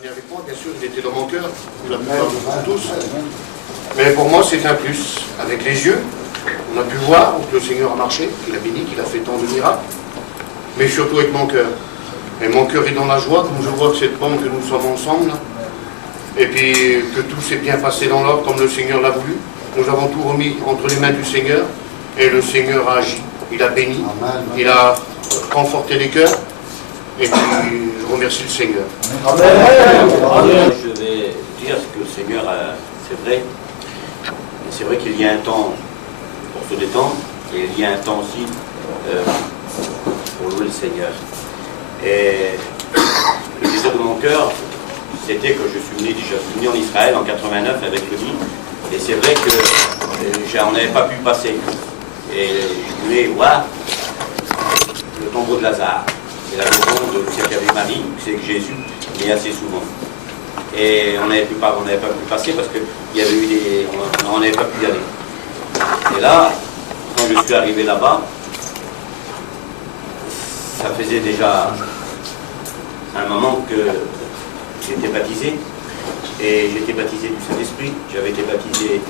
amené avec moi, bien sûr, il était dans mon cœur, la plupart de vous tous. Mais pour moi, c'est un plus. Avec les yeux, on a pu voir que le Seigneur a marché, qu'il a béni, qu'il a fait tant de miracles, mais surtout avec mon cœur. Et mon cœur est dans la joie, comme je vois que cette bande que nous sommes ensemble, et puis que tout s'est bien passé dans l'ordre comme le Seigneur l'a voulu. Nous avons tout remis entre les mains du Seigneur, et le Seigneur a agi. Il a béni, il a conforté les cœurs, et puis je remercie le Seigneur. Amen. Je vais dire ce que le Seigneur a, c'est vrai. Mais c'est vrai qu'il y a un temps pour se détendre, et il y a un temps aussi pour louer le Seigneur. Et le désir de mon cœur, c'était que je suis venu en Israël en 89 avec le lit. Et c'est vrai que j'en avais pas pu passer. Et je voulais voir le tombeau de Lazare. Et la maison de cette Ave Marie, c'est que Jésus est assez souvent. Et on n'avait pas pu passer parce qu'il y avait eu on n'avait pas pu y aller. Et là, quand je suis arrivé là-bas, ça faisait déjà un moment que j'étais baptisé. Et j'étais baptisé du Saint-Esprit, j'avais été baptisé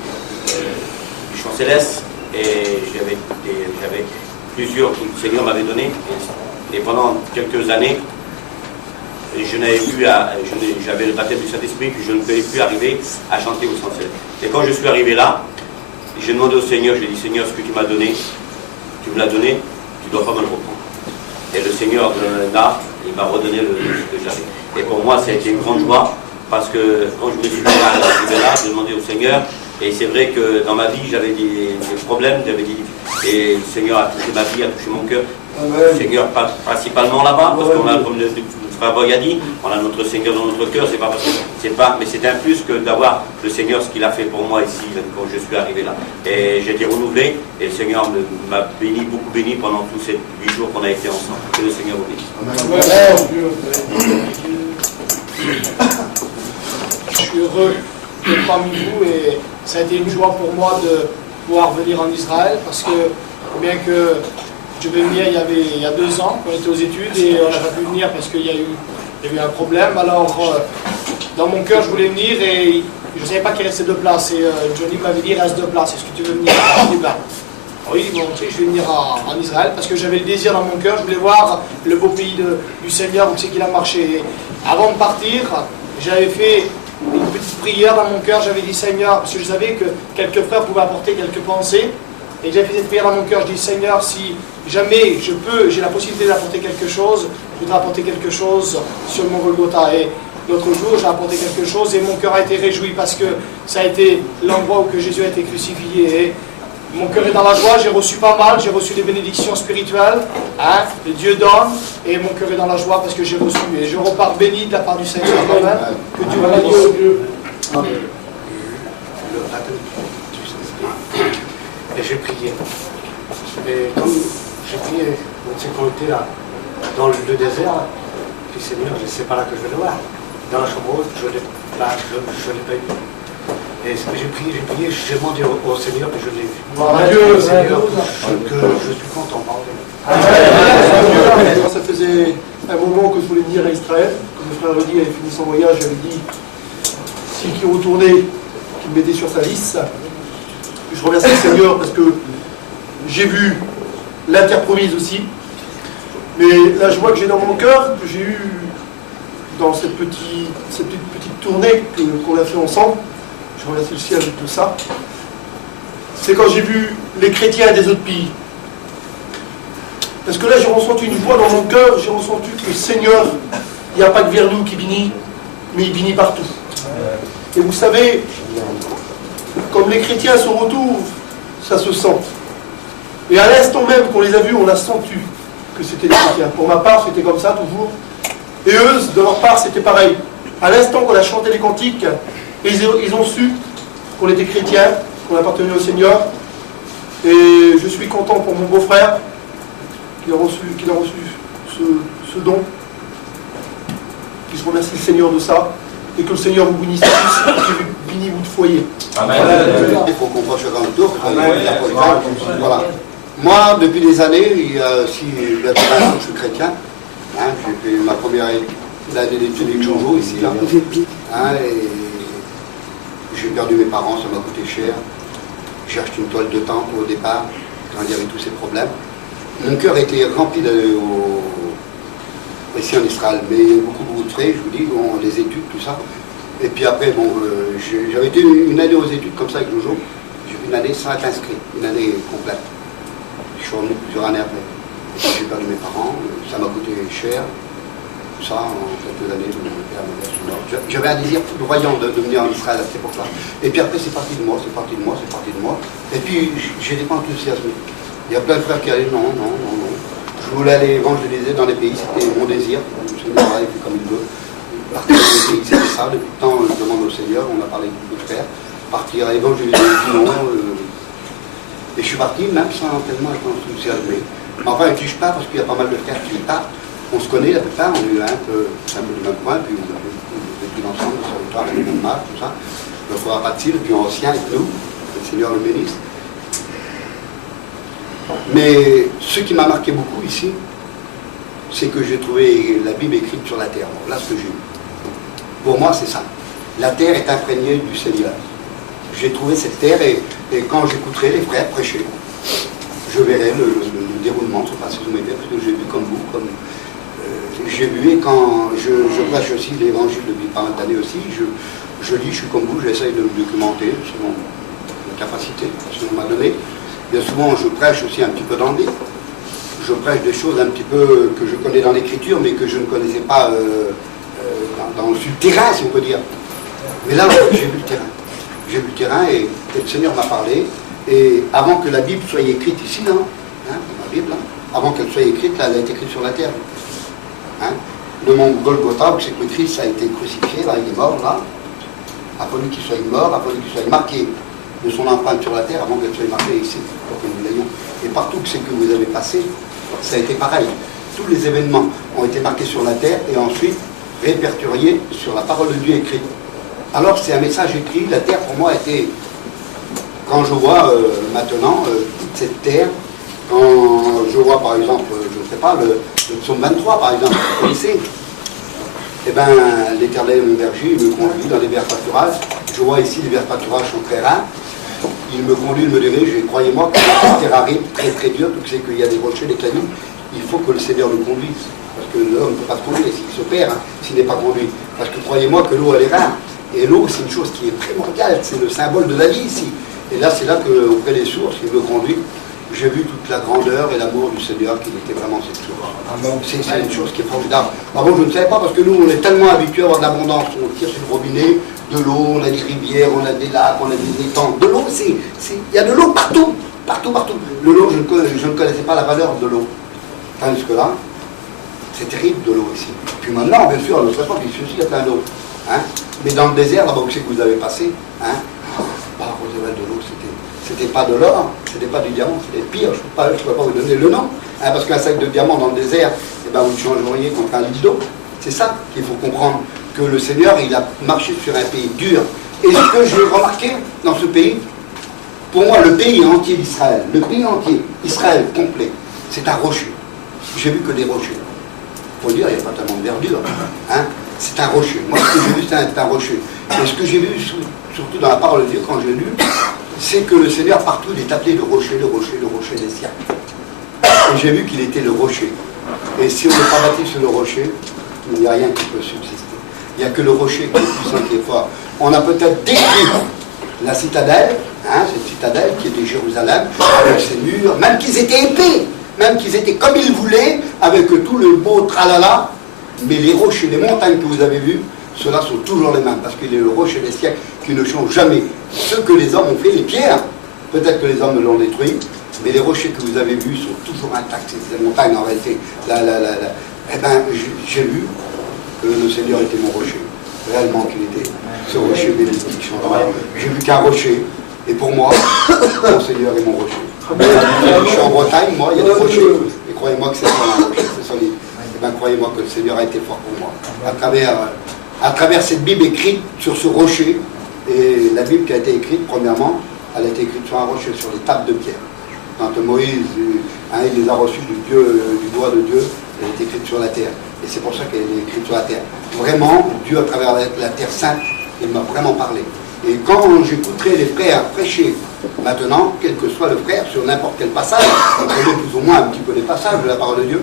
du chant céleste, et j'avais plusieurs que le Seigneur m'avait donné. Et pendant quelques années, j'avais le baptême du Saint-Esprit, puis je ne pouvais plus arriver à chanter au chant céleste. Et quand je suis arrivé là, j'ai demandé au Seigneur, j'ai dit, Seigneur, ce que tu m'as donné, tu me l'as donné, tu ne dois pas me le reprendre. Et le Seigneur, là, il m'a redonné ce que j'avais. Et pour moi, ça a été une grande joie, parce que quand je me suis arrivé là, j'ai demandé au Seigneur, et c'est vrai que dans ma vie, j'avais des problèmes, et le Seigneur a touché ma vie, a touché mon cœur. Le Seigneur, principalement là-bas, parce qu'on a, comme le frère Boy a dit, on a notre Seigneur dans notre cœur, mais c'est un plus que d'avoir le Seigneur, ce qu'il a fait pour moi ici, quand je suis arrivé là. Et j'ai été renouvelé, et le Seigneur m'a béni, beaucoup béni pendant tous ces 8 jours qu'on a été ensemble. Que le Seigneur vous bénisse. Je suis heureux d'être parmi vous, et ça a été une joie pour moi de pouvoir venir en Israël, parce que bien que je vais venir il y a 2 ans, quand on était aux études, et on n'a pas pu venir parce qu'il y a eu un problème. Alors, dans mon cœur, je voulais venir, et je ne savais pas qu'il restait 2 places. Et Johnny m'avait dit, il reste 2 places, est-ce que tu veux venir? Je dis, ben, oui, volontiers, je vais venir en Israël, parce que j'avais le désir dans mon cœur, je voulais voir le beau pays du Seigneur, où c'est qu'il a marché. Et avant de partir, j'avais fait une petite prière dans mon cœur, j'avais dit, Seigneur, parce que je savais que quelques frères pouvaient apporter quelques pensées, et j'avais fait cette prière dans mon cœur, je dis, Seigneur, si jamais j'ai la possibilité d'apporter quelque chose, je voudrais apporter quelque chose sur mon Golgotha. Et l'autre jour, j'ai apporté quelque chose, et mon cœur a été réjoui, parce que ça a été l'endroit où Jésus a été crucifié. Et mon cœur est dans la joie, j'ai reçu pas mal, j'ai reçu des bénédictions spirituelles, hein, que Dieu donne, et mon cœur est dans la joie parce que j'ai reçu, et je repars béni de la part du Seigneur. Amen. Que Dieu vous bénisse. Amen. Et j'ai prié. Et comme j'ai prié notre sécurité là, dans le désert, puis Seigneur, je ne sais pas là que je vais le voir. Dans la chambre haute, je ne l'ai pas eu. Et j'ai prié, j'ai demandé au Seigneur, puis je l'ai vu. Dieu, Seigneur, que je suis content, pardon. Ça faisait un moment que je voulais venir à Israël. Comme le frère Rudy avait fini son voyage, j'avais dit, s'il qui retournait, qu'il me mettait sur sa liste. Je remercie le Seigneur parce que j'ai vu l'interpromise aussi. Mais la joie que j'ai dans mon cœur, que j'ai eue dans cette petite tournée qu'on a fait ensemble, je remercie le ciel de tout ça, c'est quand j'ai vu les chrétiens des autres pays. Parce que là, j'ai ressenti une joie dans mon cœur, j'ai ressenti que le Seigneur, il n'y a pas que vers nous qui bénit, mais il bénit partout. Et vous savez, comme les chrétiens se retrouvent, ça se sent. Et à l'instant même qu'on les a vus, on a senti que c'était des chrétiens. Pour ma part, c'était comme ça toujours. Et eux, de leur part, c'était pareil. À l'instant qu'on a chanté les cantiques, ils ont su qu'on était chrétiens, qu'on appartenait au Seigneur. Et je suis content pour mon beau-frère qu'il a reçu ce don. Et je remercie le Seigneur de ça. Et que le Seigneur vous bénisse tous, et qu'il bénisse votre foyer. Amen. Il faut qu'on fasse un tour. Voilà. Moi, depuis des années, il y a 20 ans que je suis chrétien. Hein, j'ai fait ma première l'année d'études avec Jojo ici, là. Hein, et j'ai perdu mes parents, ça m'a coûté cher. J'ai acheté une toile de temple au départ, quand il y avait tous ces problèmes. Mon cœur était rempli ici en Israël, mais il y a eu beaucoup de frais, je vous dis, bon, les études, tout ça. Et puis après, bon, j'avais été une année aux études comme ça avec Jojo. J'ai fait une année sans être inscrit, une année complète. Je suis revenu plusieurs années après. J'ai perdu mes parents, ça m'a coûté cher. Tout ça, en quelques années, j'avais un désir voyant de venir en Israël à cette époque-là. Et puis après, c'est parti de moi, c'est parti de moi, c'est parti de moi. Et puis, j'ai des enthousiasmés. Il y a plein de frères qui allaient, non. Je voulais aller évangéliser dans les pays, c'était mon désir. Le Seigneur a fait comme il veut. Partir dans les pays, c'était ça. Depuis le temps, je demande au Seigneur, on a parlé avec beaucoup de frères. Partir à évangéliser, non. Et je suis parti, même sans tellement être enthousiasmé. Mais enfin, je ne dis pas, parce qu'il y a pas mal de frères qui partent. On se connaît la plupart, on est un peu du même coin, puis on a vécu ensemble, sur le toit, les mêmes marques, tout ça. Le frère Patil, puis ancien avec nous, le Seigneur le bénisse. Mais ce qui m'a marqué beaucoup ici, c'est que j'ai trouvé la Bible écrite sur la terre. Voilà ce que j'ai eu. Pour moi, c'est ça. La terre est imprégnée du Seigneur. J'ai trouvé cette terre et quand j'écouterai les frères prêcher, je verrai le déroulement se passer sous mes pieds, parce que j'ai vu comme vous, j'ai vu, et quand je prêche aussi l'évangile depuis pas mal d'années aussi, je lis, je suis comme vous, j'essaye de me documenter selon la capacité, selon m'a donné. Bien souvent, je prêche aussi un petit peu dans le livre. Je prêche des choses un petit peu que je connais dans l'écriture, mais que je ne connaissais pas dans le terrain, si on peut dire. Mais là, j'ai vu le terrain. J'ai vu le terrain et le Seigneur m'a parlé. Et avant que la Bible soit écrite ici, là, hein, la Bible, là, avant qu'elle soit écrite, là, elle a été écrite sur la terre. Hein, le mont Golgotha, où c'est que le Christ a été crucifié, là, il est mort, là. Il a fallu qu'il soit mort, il a fallu qu'il soit marqué de son empreinte sur la terre avant qu'elle soit marquée ici, pour que nous l'ayons. Et partout que c'est que vous avez passé, ça a été pareil. Tous les événements ont été marqués sur la terre et ensuite répertoriés sur la parole de Dieu écrite. Alors c'est un message écrit, la terre pour moi était, quand je vois maintenant toute cette terre, quand je vois par exemple, je ne sais pas, le psaume 23 par exemple, vous connaissez, eh bien l'Éternel mon berger, il me conduit dans les verts pâturages. Je vois ici les verts pâturages sont très rares. Il me conduit, il me dirige, et croyez-moi que la terre arrive très très dur, tout c'est qu'il y a des rochers, des canaux, il faut que le Seigneur le conduise. Parce que l'homme ne peut pas se conduire s'il se perd, hein, s'il n'est pas conduit. Parce que croyez-moi que l'eau elle est rare. Et l'eau c'est une chose qui est primordiale, c'est le symbole de la vie ici. Et là c'est là qu'auprès des sources, il me conduit. J'ai vu toute la grandeur et l'amour du Seigneur qu'il était vraiment cette chose. C'est une chose qui est formidable. Avant je ne savais pas parce que nous on est tellement habitués à avoir de l'abondance. On tire sur le robinet, de l'eau, on a des rivières, on a des lacs, on a des étangs. De l'eau, il y a de l'eau partout, partout, partout. De l'eau, je ne connaissais pas la valeur de l'eau. Tandis que là, c'est terrible de l'eau ici. Puis maintenant, bien sûr, à notre époque, ici aussi il y a plein d'eau. Hein? Mais dans le désert, là-bas où c'est que vous avez passé, hein, par Roosevelt de l'eau, c'était pas de l'or, c'était pas du diamant, c'était pire, je ne peux pas vous donner le nom, hein, parce qu'un sac de diamant dans le désert, eh ben, vous le changeriez contre un litre d'eau. C'est ça qu'il faut comprendre, que le Seigneur, il a marché sur un pays dur. Et ce que j'ai remarqué dans ce pays, pour moi, le pays entier d'Israël, le pays entier, Israël complet, c'est un rocher. J'ai vu que des rochers. Il faut dire, il n'y a pas tellement de verdure. Hein, c'est un rocher. Moi, ce que j'ai vu, c'est un rocher. Et ce que j'ai vu, surtout dans la parole de Dieu, quand j'ai lu, c'est que le Seigneur, partout, il est appelé le rocher des siècles. Et j'ai vu qu'il était le rocher. Et si on n'est pas bâti sur le rocher, il n'y a rien qui peut subsister. Il n'y a que le rocher qui est puissant, qui est fort. On a peut-être détruit la citadelle, hein, cette citadelle qui était Jérusalem, avec ses murs, même qu'ils étaient épais, même qu'ils étaient comme ils voulaient, avec tout le beau tralala, mais les rochers, les montagnes que vous avez vues, ceux-là sont toujours les mêmes, parce qu'il est le rocher des siècles qui ne change jamais. Ce que les hommes ont fait, les pierres, peut-être que les hommes l'ont détruit, mais les rochers que vous avez vus sont toujours intacts, ces montagnes en réalité. Eh bien, j'ai vu que le Seigneur était mon rocher, réellement qu'il était ce rocher bénédiction. J'ai vu qu'un rocher, et pour moi, mon Seigneur est mon rocher. Je suis en Bretagne, moi, il y a des rochers, et croyez-moi que c'est pas un rocher, c'est solide. Eh bien, croyez-moi que le Seigneur a été fort pour moi. À travers cette Bible écrite sur ce rocher, et la Bible qui a été écrite, premièrement, elle a été écrite sur un rocher, sur les tables de pierre. Quand Moïse, il les a reçus du doigt de Dieu, elle est écrite sur la terre. Et c'est pour ça qu'elle est écrite sur la terre. Vraiment, Dieu, à travers la terre sainte, il m'a vraiment parlé. Et quand j'écouterai les frères prêcher maintenant, quel que soit le frère, sur n'importe quel passage, on connaît plus ou moins un petit peu les passages de la parole de Dieu,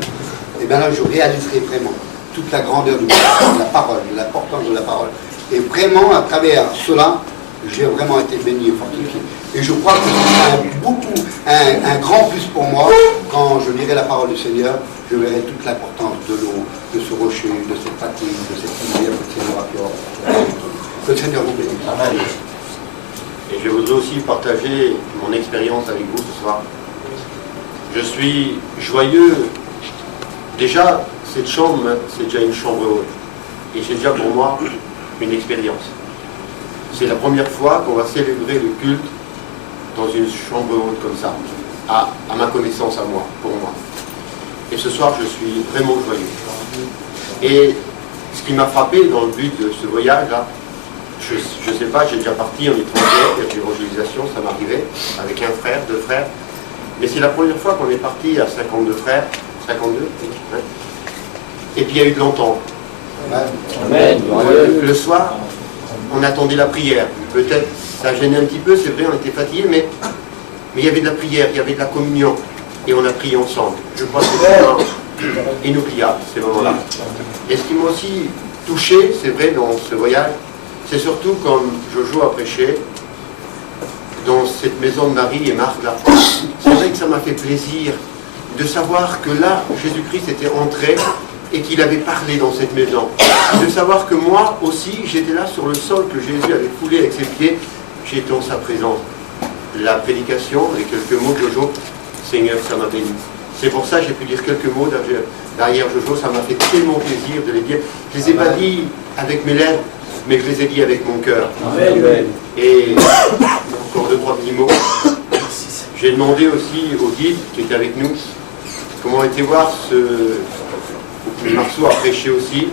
et bien là, je réaliserai vraiment toute la grandeur du message, de la parole, de l'importance de la parole. Et vraiment, à travers cela, j'ai vraiment été béni et fortifié. Et je crois que c'est un grand plus pour moi, quand je lirai la parole du Seigneur, je verrai toute l'importance de l'eau, de ce rocher, de cette fatigue, de cette lumière que le Seigneur a fait. Que le Seigneur vous bénisse. Amen. Et je voudrais aussi partager mon expérience avec vous ce soir. Je suis joyeux. Déjà, cette chambre, c'est déjà une chambre haute. Et c'est déjà pour moi une expérience. C'est la première fois qu'on va célébrer le culte dans une chambre haute comme ça, à ma connaissance, à moi, pour moi. Et ce soir, je suis vraiment joyeux. Et ce qui m'a frappé dans le but de ce voyage-là, je ne sais pas, j'ai déjà parti en étranger, il y a de l'évangélisation, ça m'arrivait, avec un frère, 2 frères. Mais c'est la première fois qu'on est parti à 52 frères, 52, hein. Et puis il y a eu de l'entendre. Amen. Le soir, on attendait la prière. Peut-être ça gênait un petit peu, c'est vrai, on était fatigués, mais il y avait de la prière, il y avait de la communion. Et on a prié ensemble. Je crois que c'est inoubliable, ces moments-là. Et ce qui m'a aussi touché, c'est vrai, dans ce voyage, c'est surtout comme Jojo a prêché, dans cette maison de Marie et Marc, là. C'est vrai que ça m'a fait plaisir de savoir que là, Jésus-Christ était entré et qu'il avait parlé dans cette maison. De savoir que moi aussi, j'étais là sur le sol que Jésus avait foulé avec ses pieds, j'étais en sa présence. La prédication, les quelques mots de Jojo, Seigneur, ça m'a béni. C'est pour ça que j'ai pu dire quelques mots derrière Jojo, ça m'a fait tellement plaisir de les dire. Je ne les ai pas dit avec mes lèvres, mais je les ai dit avec mon cœur. Amen. Et encore 2-3 petits mots. J'ai demandé aussi au guide qui était avec nous comment était voir Marceau a prêché aussi.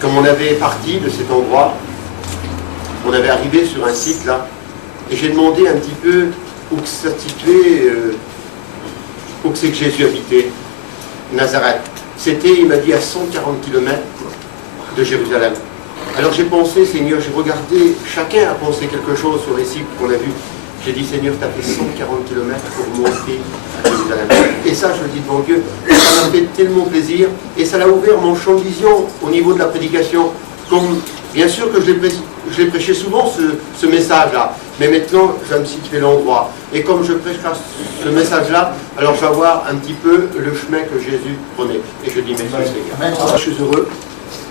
Comme on avait parti de cet endroit, on avait arrivé sur un site là, et j'ai demandé un petit peu où que ça se situait, où que c'est que Jésus habitait, Nazareth. C'était, il m'a dit, à 140 km de Jérusalem. Alors j'ai pensé, Seigneur, j'ai regardé, chacun a pensé quelque chose sur les sites qu'on a vus. J'ai dit, Seigneur, tu as fait 140 km pour monter à Jérusalem. Et ça, je le dis devant Dieu, ça m'a fait tellement plaisir, et ça l'a ouvert mon champ de vision au niveau de la prédication. Comme, bien sûr que je l'ai prêché souvent, ce message-là, mais maintenant, je vais me situer l'endroit. Et comme je prêcherai ce message-là, alors je vais voir un petit peu le chemin que Jésus prenait. Et je dis, merci Seigneur. Je suis heureux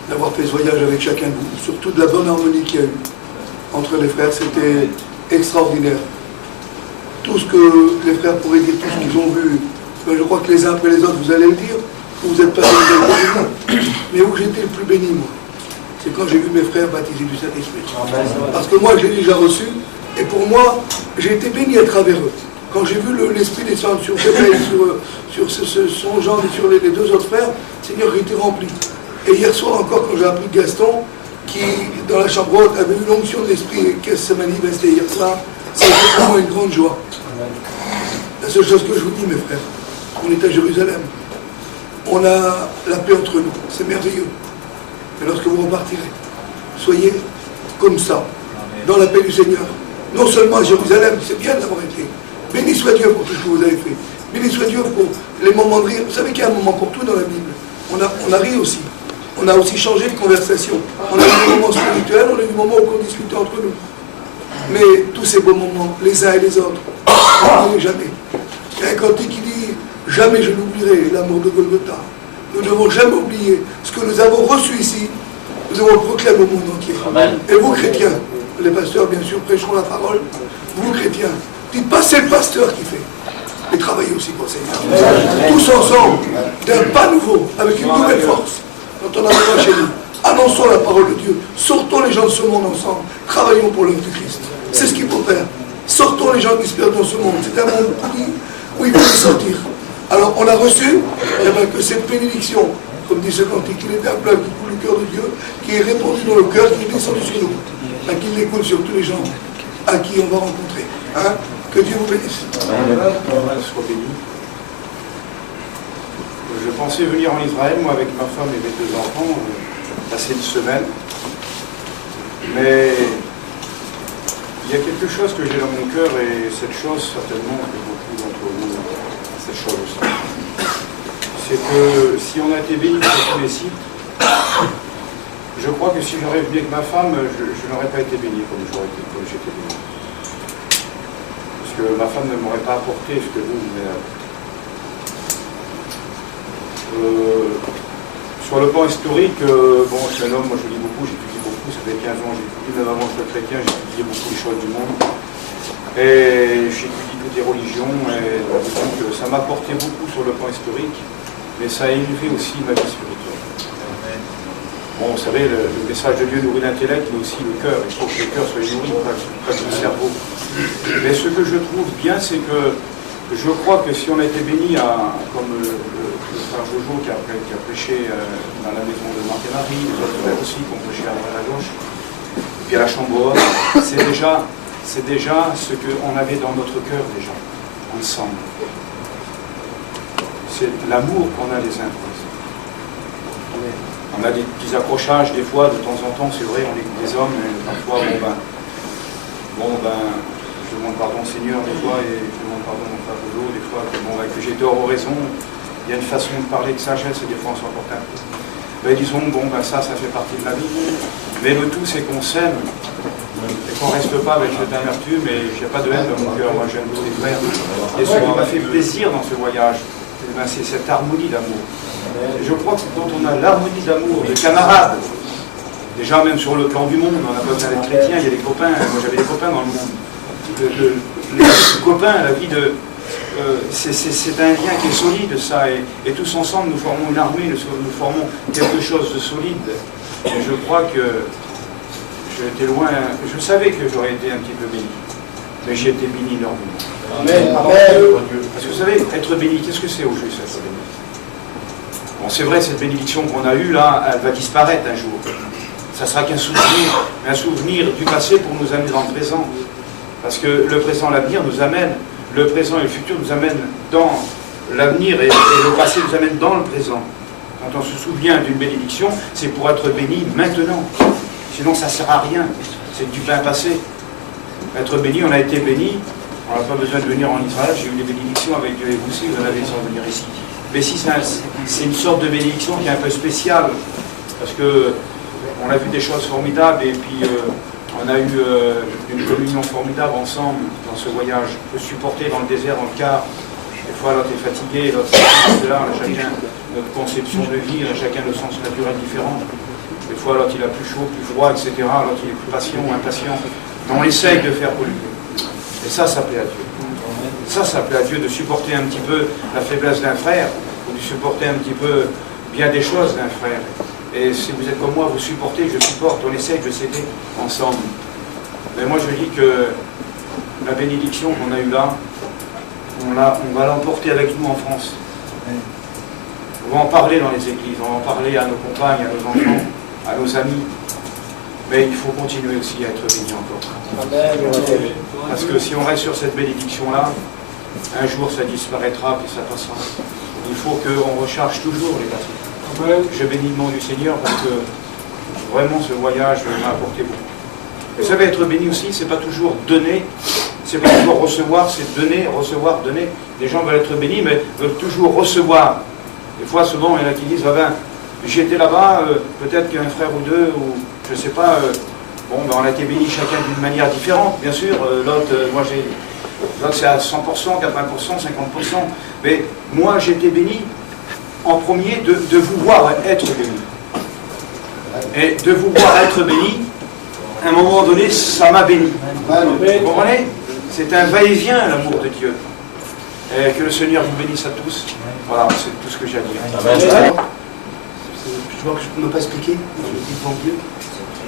d'avoir fait ce voyage avec chacun de vous, surtout de la bonne harmonie qu'il y a eu entre les frères, c'était extraordinaire. Tout ce que les frères pourraient dire, tout ce qu'ils ont vu, je crois que les uns après les autres, vous allez le dire, que vous êtes pas bénis. Mais où j'étais le plus béni, moi, c'est quand j'ai vu mes frères baptisés du Saint-Esprit. Parce que moi, je l'ai déjà reçu, et pour moi, j'ai été béni à travers eux. Quand j'ai vu l'Esprit descendre sur Bébé, sur son Jean et sur les 2 autres frères, Seigneur, j'ai été rempli. Et hier soir encore, quand j'ai appris que Gaston, qui, dans la chambre haute, avait eu l'onction de l'Esprit, qu'est-ce que ça manifestait hier soir, c'était vraiment une grande joie. La seule chose que je vous dis, mes frères, on est à Jérusalem. On a la paix entre nous, c'est merveilleux. Mais lorsque vous repartirez, soyez comme ça, dans la paix du Seigneur. Non seulement à Jérusalem, c'est bien d'avoir été. Béni soit Dieu pour tout ce que vous avez fait. Béni soit Dieu pour les moments de rire. Vous savez qu'il y a un moment pour tout dans la Bible. On a ri aussi. On a aussi changé de conversation. On a eu des moments spirituels, on a eu des moments où on discutait entre nous. Mais tous ces beaux moments, les uns et les autres, on n'oublierait jamais. Il y a un cantique qui dit « Jamais je n'oublierai l'amour de Golgotha ». Nous ne devons jamais oublier ce que nous avons reçu ici. Nous avons proclamé au monde entier. Amen. Et vous, chrétiens, les pasteurs, bien sûr, prêcheront la parole. Vous, chrétiens, dites pas c'est le pasteur qui fait. Mais travaillez aussi pour le Seigneur. Tous ensemble, d'un pas nouveau, avec une nouvelle force, dont on a besoin chez nous. Annonçons la parole de Dieu. Sortons les gens de ce monde ensemble. Travaillons pour l'œuvre du Christ. C'est ce qu'il faut faire. Sortons les gens qui se perdent dans ce monde. C'est un monde où il faut les sortir. Alors on a reçu que cette bénédiction, comme dit ce cantique, qu'il est un plat qui coule le cœur de Dieu, qui est répandu dans le cœur, qui est descendu sur nous, qu'il l'écoute sur tous les gens à qui on va rencontrer. Hein? Que Dieu vous bénisse. Soit béni. Je pensais venir en Israël, moi avec ma femme et mes 2 enfants, passer une semaine. Mais il y a quelque chose que j'ai dans mon cœur, et cette chose, certainement, que beaucoup d'entre vous, cette chose aussi. C'est que si on a été béni sur tous les sites, je crois que si j'aurais venu avec ma femme, je n'aurais pas été béni comme j'étais béni. Parce que ma femme ne m'aurait pas apporté ce que vous m'avez apporté. Sur le plan historique, bon, je suis un homme, moi je lis beaucoup, j'étudie beaucoup, ça fait 15 ans, j'étudie, même avant que je sois chrétien, j'étudie beaucoup les choses du monde. Et j'étudie toutes les religions, et donc ça m'a apporté beaucoup sur le plan historique, mais ça a élevé aussi ma vie spirituelle. Bon, vous savez, le message de Dieu nourrit l'intellect, mais aussi le cœur. Il faut que le cœur soit nourri, pas que le cerveau. Mais ce que je trouve bien, c'est que je crois que si on a été béni, comme le frère Jojo qui a prêché dans la maison de Marc et Marie, les autres frères aussi qui ont prêché à droite à gauche, et puis à la chambre haute, c'est déjà ce qu'on avait dans notre cœur déjà, ensemble. C'est l'amour qu'on a les uns pour les autres. On a des petits accrochages des fois, de temps en temps, c'est vrai, on est des hommes, et parfois, je demande pardon au Seigneur des fois, et je demande pardon à mon frère Jojo des fois, que j'ai tort ou raison. Il y a une façon de parler de sagesse, et des fois on s'emporte un peu. Ben, disons, ça fait partie de la vie. Mais le tout, c'est qu'on s'aime, et qu'on ne reste pas avec cette amertume, et il n'y a pas de haine dans mon cœur. Moi, j'aime tous les frères. Et ce qui m'a fait plaisir dans ce voyage, c'est cette harmonie d'amour. Et je crois que quand on a l'harmonie d'amour, de camarades, déjà même sur le plan du monde, on n'a pas besoin d'être chrétien, il y a des copains, moi j'avais des copains dans le monde. Les copains, la vie de... c'est un lien qui est solide, ça, et tous ensemble nous formons une armée, nous formons quelque chose de solide. Et je crois que j'étais loin, je savais que j'aurais été un petit peu béni, mais j'ai été béni énormément. Amen. Parce que vous savez, être béni, qu'est-ce que c'est au juste être béni? Bon, c'est vrai, cette bénédiction qu'on a eue là, elle va disparaître un jour. Ça sera qu'un souvenir du passé pour nous amener dans le présent. Parce que le présent, l'avenir nous amène, le présent et le futur nous amènent dans l'avenir, et le passé nous amène dans le présent. Quand on se souvient d'une bénédiction, c'est pour être béni maintenant. Sinon, ça ne sert à rien. C'est du pain passé. Être béni, on a été béni. On n'a pas besoin de venir en Israël. J'ai eu des bénédictions avec Dieu, et vous aussi, vous en avez sans venir ici. Mais si c'est une sorte de bénédiction qui est un peu spéciale, parce que on a vu des choses formidables, et puis on a eu une communion formidable ensemble dans ce voyage. On peut supporter dans le désert, dans le car. Des fois, l'autre est fatigué, l'autre est là, on a chacun notre conception de vie, on a chacun nos sens naturels différents. Des fois, l'autre il a plus chaud, plus froid, etc. L'autre il est plus patient ou impatient. Mais on essaye de faire pour lui. Et ça plaît à Dieu. Ça plaît à Dieu de supporter un petit peu la faiblesse d'un frère, ou de supporter un petit peu bien des choses d'un frère. Et si vous êtes comme moi, vous supportez, je supporte, on essaye de s'aider ensemble. Mais moi je dis que la bénédiction qu'on a eue là, on va l'emporter avec nous en France. On va en parler dans les églises, on va en parler à nos compagnes, à nos enfants, à nos amis. Mais il faut continuer aussi à être béni encore. Parce que si on reste sur cette bénédiction-là, un jour ça disparaîtra, puis ça passera. Il faut qu'on recharge toujours les batteries. Je bénis le nom du Seigneur parce que vraiment ce voyage m'a apporté beaucoup. Vous savez, être béni aussi, c'est pas toujours donner, c'est pas toujours recevoir, c'est donner, recevoir, donner. Les gens veulent être bénis, mais veulent toujours recevoir. Des fois, souvent, il y en a qui disent, ah ben, j'étais là-bas, peut-être qu'un frère ou deux, ou je sais pas, on a été bénis chacun d'une manière différente, bien sûr. L'autre, l'autre c'est à 100%, 80%, 50%, mais moi j'ai été béni en premier de vous voir être béni. Et de vous voir être béni, à un moment donné, ça m'a béni. Vous comprenez? C'est un va-et-vient, l'amour de Dieu. Et que le Seigneur vous bénisse à tous. Voilà, c'est tout ce que j'ai à dire. Je vois que je ne peux même pas expliquer, je dis devant Dieu.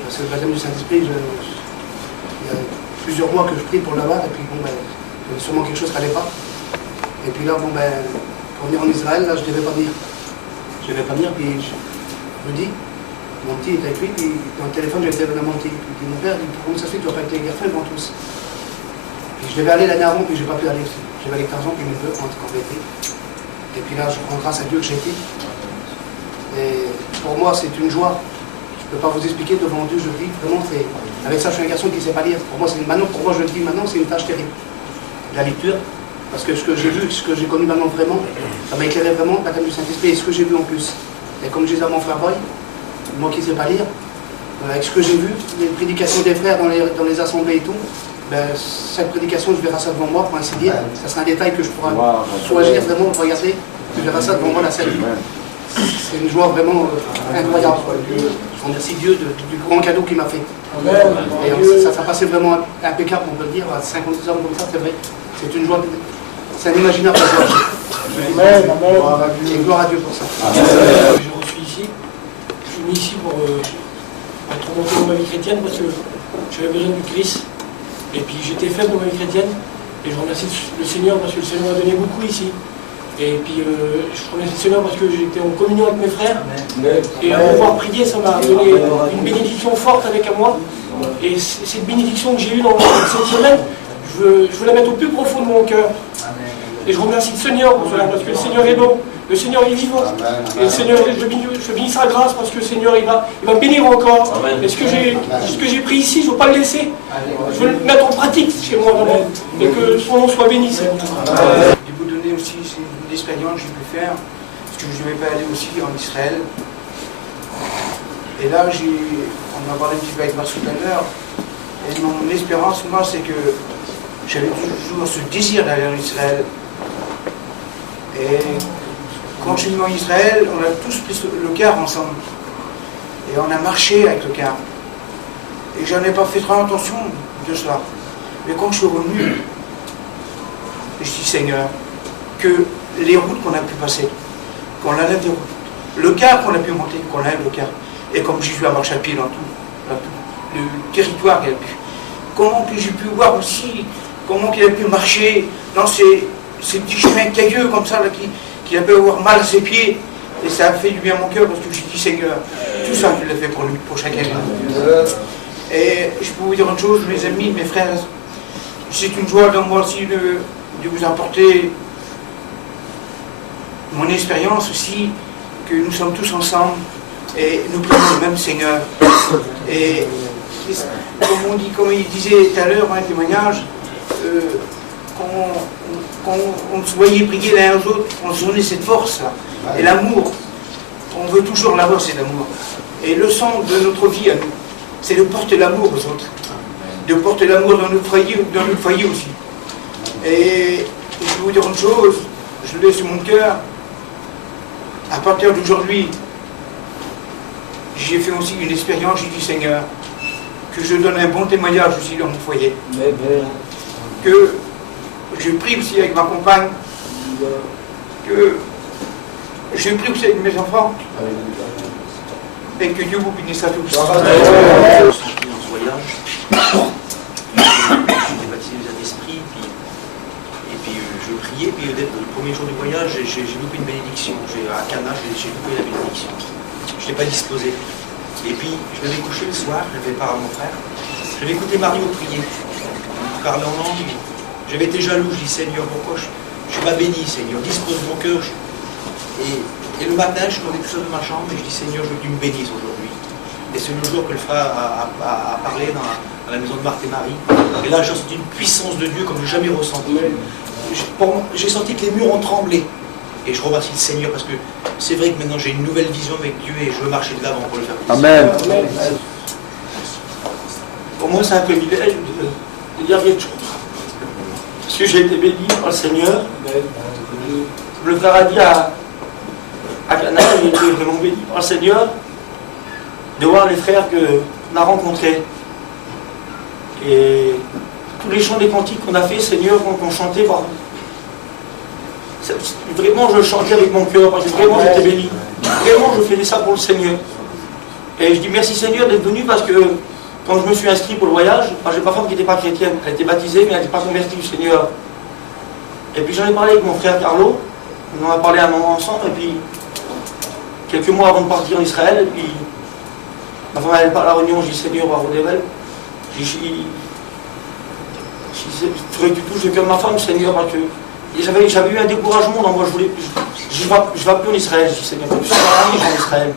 Parce que le baptême du Saint-Esprit, il y a plusieurs mois que je prie pour l'avoir, et puis il y avait sûrement quelque chose qui n'allait pas. Et puis là, pour venir en Israël, là, je ne devais pas venir. Je ne devais pas venir, puis je me dis, mon petit est avec lui, puis dans le téléphone, j'ai été à mon petit. Puis mon père dit, comment ça se fait que tu vas pas avec tes garçons devant tous? Puis je devais aller l'année avant, puis je n'ai pas pu aller aussi. J'avais les 15 ans, puis mes neveux ont été embêtés. Et puis là, je rends grâce à Dieu que j'ai été. Et pour moi, c'est une joie. Je ne peux pas vous expliquer devant Dieu, je vis vraiment. Avec ça, je suis un garçon qui ne sait pas lire. Pour moi, je le dis maintenant, c'est une tâche terrible. La lecture, parce que ce que j'ai vu, ce que j'ai connu maintenant vraiment, ça m'a éclairé vraiment, le baptême du Saint-Esprit, et ce que j'ai vu en plus. Et comme je disais à mon frère Boy, moi qui ne sais pas lire, avec ce que j'ai vu, les prédications des frères dans les assemblées et tout, ben, cette prédication, je verrai ça devant moi, pour ainsi dire. Ça sera un détail que je pourrai choisir vraiment, regarder, je verrai ça devant moi la scène. C'est une joie vraiment incroyable. Je remercie Dieu du grand cadeau qu'il m'a fait. Et ça passait vraiment impeccable, on peut le dire, à 56 ans comme ça, c'est vrai. C'est une joie, c'est un imaginaire de joie. Et gloire à Dieu pour ça. Je suis ici, je suis venu ici pour être remonté dans ma vie chrétienne parce que j'avais besoin du Christ. Et puis j'étais faible dans ma vie chrétienne. Et je remercie le Seigneur parce que le Seigneur m'a donné beaucoup ici. Et puis je remercie le Seigneur parce que j'étais en communion avec mes frères. Et à pouvoir prier, ça m'a donné une bénédiction forte avec moi. Et cette bénédiction que j'ai eue dans cette semaine, je veux la mettre au plus profond de mon cœur. Et je remercie le Seigneur pour cela, parce que le Seigneur est bon, le Seigneur est vivant. Et le Seigneur, je bénis sa grâce parce que le Seigneur il va me bénir encore. Et ce que j'ai pris ici, je ne veux pas le laisser. Je veux le mettre en pratique chez moi vraiment. Et que son nom soit béni, Seigneur. Je vais vous donner aussi une expérience que j'ai pu faire, parce que je vais pas aller aussi en Israël. Et là, on a parlé un petit peu avec Marceau tout à l'heure, et mon espérance, moi, c'est que j'avais toujours ce désir d'aller en Israël. Et quand je suis venu en Israël, on a tous pris le car ensemble. Et on a marché avec le car. Et j'en ai pas fait trop attention de cela. Mais quand je suis revenu, je dis Seigneur, que les routes qu'on a pu passer, qu'on enlève des routes, le car qu'on a pu monter, qu'on enlève le car. Et comme Jésus a marché à pied dans tout le territoire qu'il a pu. Comment que j'ai pu voir aussi, comment qu'il a pu marcher dans ces petits chemins cailleux comme ça, là, qu'il a pu avoir mal à ses pieds. Et ça a fait du bien à mon cœur parce que j'ai dit Seigneur, tout ça tu l'as fait pour lui, pour chacun de nous. Et je peux vous dire une chose, mes amis, mes frères, c'est une joie dans moi aussi de vous apporter mon expérience aussi, que nous sommes tous ensemble et nous prions le même Seigneur. Et comme il disait tout à l'heure dans un témoignage, qu'on se voyait prier l'un aux autres, on se donnait cette force-là. Et l'amour, on veut toujours l'avoir, cet amour. Et le sens de notre vie à nous, c'est de porter l'amour aux autres. De porter l'amour dans notre foyer aussi. Et je vais vous dire une chose, je le laisse sur mon cœur. À partir d'aujourd'hui, j'ai fait aussi une expérience, j'ai dit Seigneur, que je donne un bon témoignage aussi dans mon foyer. Que je prie aussi avec ma compagne, que je prie aussi avec mes enfants, et que Dieu vous bénisse à tous. Dans ce voyage, j'étais baptisé du Saint-Esprit, et puis je priais, puis le premier jour du voyage, j'ai loupé une bénédiction. À Cana, j'ai loupé la bénédiction. Je n'étais pas disposé. Et puis, je devais coucher le soir, je l'avais parlé à mon frère. Je vais écouter Mario prier. Il parlait en langue. J'avais été jaloux, je dis Seigneur, pourquoi je ne suis pas béni, Seigneur, dispose mon cœur. Et le matin, je suis tombé tout seul de ma chambre et je dis Seigneur, je veux que tu me bénisses aujourd'hui. Et c'est le jour que le frère a parlé dans la maison de Marthe et Marie. Et là, j'ai senti une puissance de Dieu comme je n'ai jamais ressenti. J'ai senti que les murs ont tremblé. Et je remercie le Seigneur parce que c'est vrai que maintenant j'ai une nouvelle vision avec Dieu et je veux marcher de l'avant pour le faire. Amen. Pour moi, c'est un privilège de dire quelque chose. Parce que j'ai été béni par le Seigneur. Le frère a dit à Cana, j'ai été vraiment béni par le Seigneur de voir les frères qu'on a rencontrés. Et tous les chants des cantiques qu'on a fait, Seigneur, qu'on chantait, vraiment je chantais avec mon cœur, parce que vraiment j'étais béni. Vraiment je faisais ça pour le Seigneur. Et je dis merci Seigneur d'être venu parce que quand je me suis inscrit pour le voyage, j'ai ma femme qui n'était pas chrétienne, elle était baptisée mais elle n'était pas convertie du Seigneur. Et puis j'en ai parlé avec mon frère Carlo, on en a parlé un moment ensemble, et puis quelques mois avant de partir en Israël, et puis ma femme elle parle à la réunion, je dis Seigneur, bravo Devel. Il faudrait que tu touches le cœur de ma femme, Seigneur, parce que j'avais eu un découragement dans moi, je voulais plus. je ne vais plus en Israël. Je dis, Seigneur, je suis en Israël.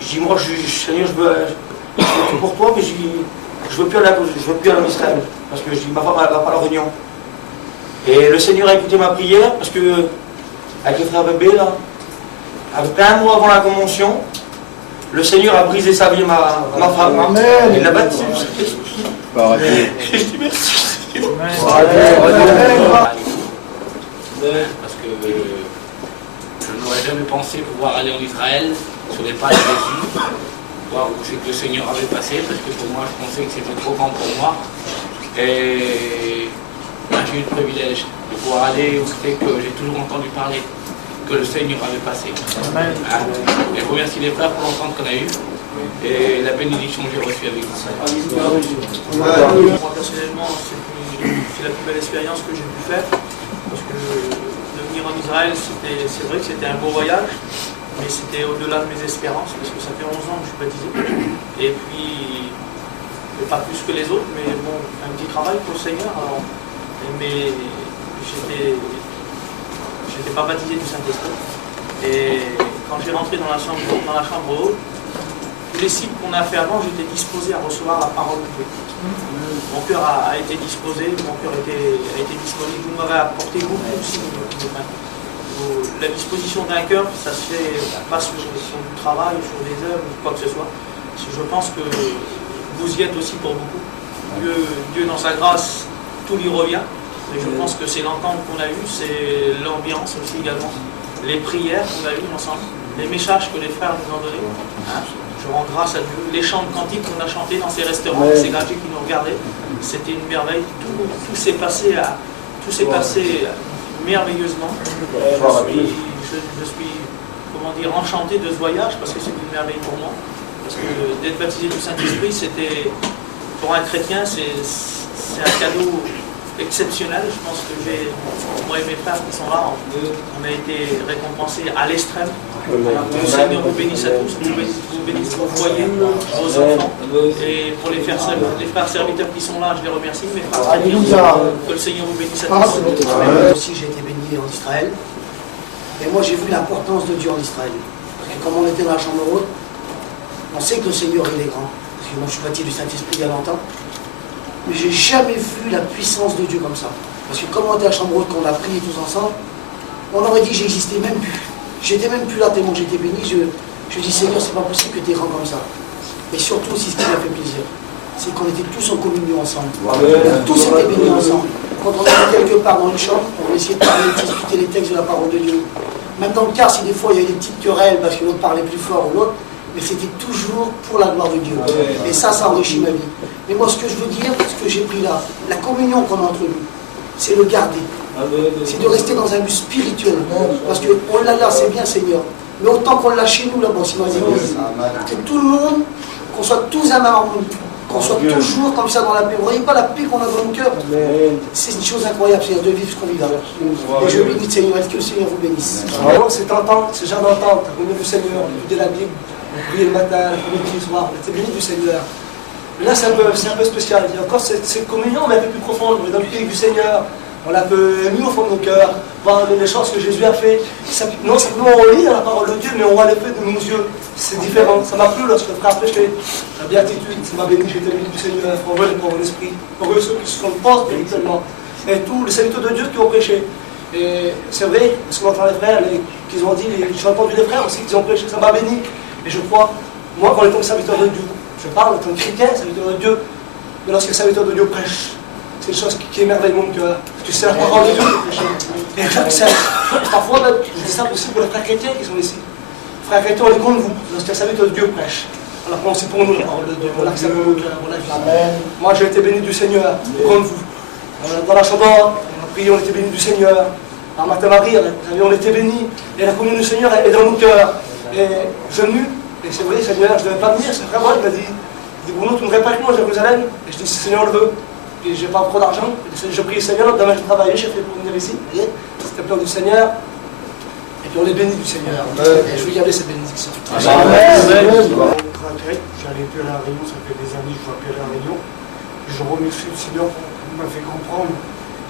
Je dis, moi, Seigneur, je veux tout pour toi, mais je veux plus aller en Israël. Parce que je dis, ma femme n'a pas la réunion. Et le Seigneur a écouté ma prière, parce que, avec le frère bébé, là, avec un mois avant la convention, le Seigneur a brisé sa vie, ma femme. Amen. Il l'a baptisé. Je dis merci. Parce que je n'aurais jamais pensé pouvoir aller en Israël sur les pas de Jésus, voir où c'est que le Seigneur avait passé, parce que pour moi, je pensais que c'était trop grand pour moi. Et ben, j'ai eu le privilège de pouvoir aller où c'est que j'ai toujours entendu parler que le Seigneur avait passé. Amen. Et je remercie les frères pour l'entente qu'on a eue et la bénédiction que j'ai reçue avec vous. Moi personnellement, c'est la plus belle expérience que j'ai pu faire, parce que de venir en Israël, c'est vrai que c'était un beau voyage, mais c'était au-delà de mes espérances, parce que ça fait 11 ans que je suis baptisé, et puis pas plus que les autres, mais bon, un petit travail pour le Seigneur. Alors, mais j'étais pas baptisé du Saint-Esprit, et quand j'ai rentré dans la chambre haute, tous les cycles qu'on a fait avant, j'étais disposé à recevoir la parole de Dieu. Mon cœur a été disposé, mon cœur a été disponible. Vous m'avez apporté beaucoup aussi. La disposition d'un cœur, ça se fait pas sur du travail, sur des œuvres, quoi que ce soit. Je pense que vous y êtes aussi pour beaucoup. Dieu dans sa grâce, tout lui revient. Mais je pense que c'est l'entente qu'on a eue, c'est l'ambiance aussi également. Les prières qu'on a eues ensemble, les messages que les frères nous ont donnés. Hein, je rends grâce à Dieu. Les chants de cantiques qu'on a chantés dans ces restaurants, ces gadgets qui nous regardaient, c'était une merveille. Tout s'est passé merveilleusement. Je suis, comment dire, enchanté de ce voyage parce que c'est une merveille pour moi. Parce que d'être baptisé du Saint-Esprit, c'était, pour un chrétien, c'est un cadeau exceptionnel. Je pense que moi et mes frères qui sont là, on a été récompensés à l'extrême. Que le Seigneur vous bénisse à tous, vous bénisse vos foyers, vos enfants. Et pour les frères serviteurs qui sont là, je les remercie. Mes frères, que le Seigneur vous bénisse à tous. Moi aussi, j'ai été béni en Israël. Et moi, j'ai vu l'importance de Dieu en Israël. Parce que comme on était dans la chambre haute, on sait que le Seigneur, il est grand. Parce que moi, je suis baptisé du Saint-Esprit il y a longtemps. Mais j'ai jamais vu la puissance de Dieu comme ça. Parce que comme on était à la chambre haute, qu'on a prié tous ensemble, on aurait dit que j'existais même plus. J'étais même plus là tellement que j'étais béni. Je dis, Seigneur, c'est pas possible que tu es grand comme ça. Et surtout, aussi, ce qui m'a fait plaisir, c'est qu'on était tous en communion ensemble. On a tous été bénis ensemble. Quand on était quelque part dans une chambre, on essayait de parler, de discuter les textes de la parole de Dieu. Même dans le car, si des fois il y avait des petites querelles parce que l'autre parlait plus fort ou l'autre, mais c'était toujours pour la gloire de Dieu. Et ça enrichit ma vie. Mais moi, ce que je veux dire, ce que j'ai pris là, la communion qu'on a entre nous, c'est le garder. C'est de rester dans un but spirituel. Parce qu'on l'a là, c'est bien, Seigneur. Mais autant qu'on l'a chez nous, là-bas, sinon les églises, que tout le monde, qu'on soit tous un harmonie, qu'on soit toujours comme ça dans la paix. Vous ne voyez pas la paix qu'on a dans nos cœurs? C'est une chose incroyable, c'est de vivre ce qu'on vit là. Et je bénis le Seigneur, est-ce que le Seigneur vous bénisse? C'est entente, c'est genre d'entente, la communion du Seigneur, de la Bible, on prie le matin, le midi, le soir, c'est béni du Seigneur. Là, c'est un peu spécial. Il y a encore cette communion, mais un peu plus profonde. On est dans le pays du Seigneur. On l'a un peu mis au fond de nos cœurs, voir les choses que Jésus a fait. Non simplement on lit la parole de Dieu, mais on voit les faits de nos yeux. C'est différent. Ça m'a plu lorsque le frère prêchait la béatitude. Ça m'a béni, j'ai été béni du Seigneur, pour eux, pour mon esprit, pour eux, ceux qui se comportent spirituellement. Et tous les serviteurs de Dieu qui ont prêché. Et c'est vrai, parce qu'on entend les frères, qu'ils ont dit, j'ai entendu les frères aussi qui ont prêché, ça m'a béni. Et je crois, moi, quand on est comme serviteur de Dieu, je parle en tant que chrétien, serviteur de Dieu, mais lorsque le serviteur de Dieu prêche, c'est une chose qui émerveille mon cœur. Parce que c'est la parole de Dieu qui est prêchée. Et parfois, même, je dis ça aussi pour les frères chrétiens qui sont ici. Frères chrétiens, on est contre vous, lorsqu'un serviteur de Dieu prêche. Alors bon, c'est pour nous la parole de Dieu, on l'accepte dans nos cœurs, on la vit. Moi, j'ai été béni du Seigneur, comme vous. Dans la chambre, on a prié, on était béni du Seigneur. Par Martin Marie, on était béni. Et la communion du Seigneur est dans nos cœurs. Et je suis venu, et c'est vrai, Seigneur, je ne devais pas venir. C'est frère, moi, il m'a dit, Bruno, tu me répètes moi à Jérusalem. Et je dis, Seigneur, on le veut. Et j'ai pas trop d'argent. Je prie le Seigneur, demain je travaillais, j'ai fait pour venir ici. C'était le plan du Seigneur. Et puis on est béni du Seigneur. Et je veux garder cette bénédiction. J'allais plus à la Réunion, ça fait des années que je ne vois plus à la Réunion. Je remercie le Seigneur pour m'a fait comprendre.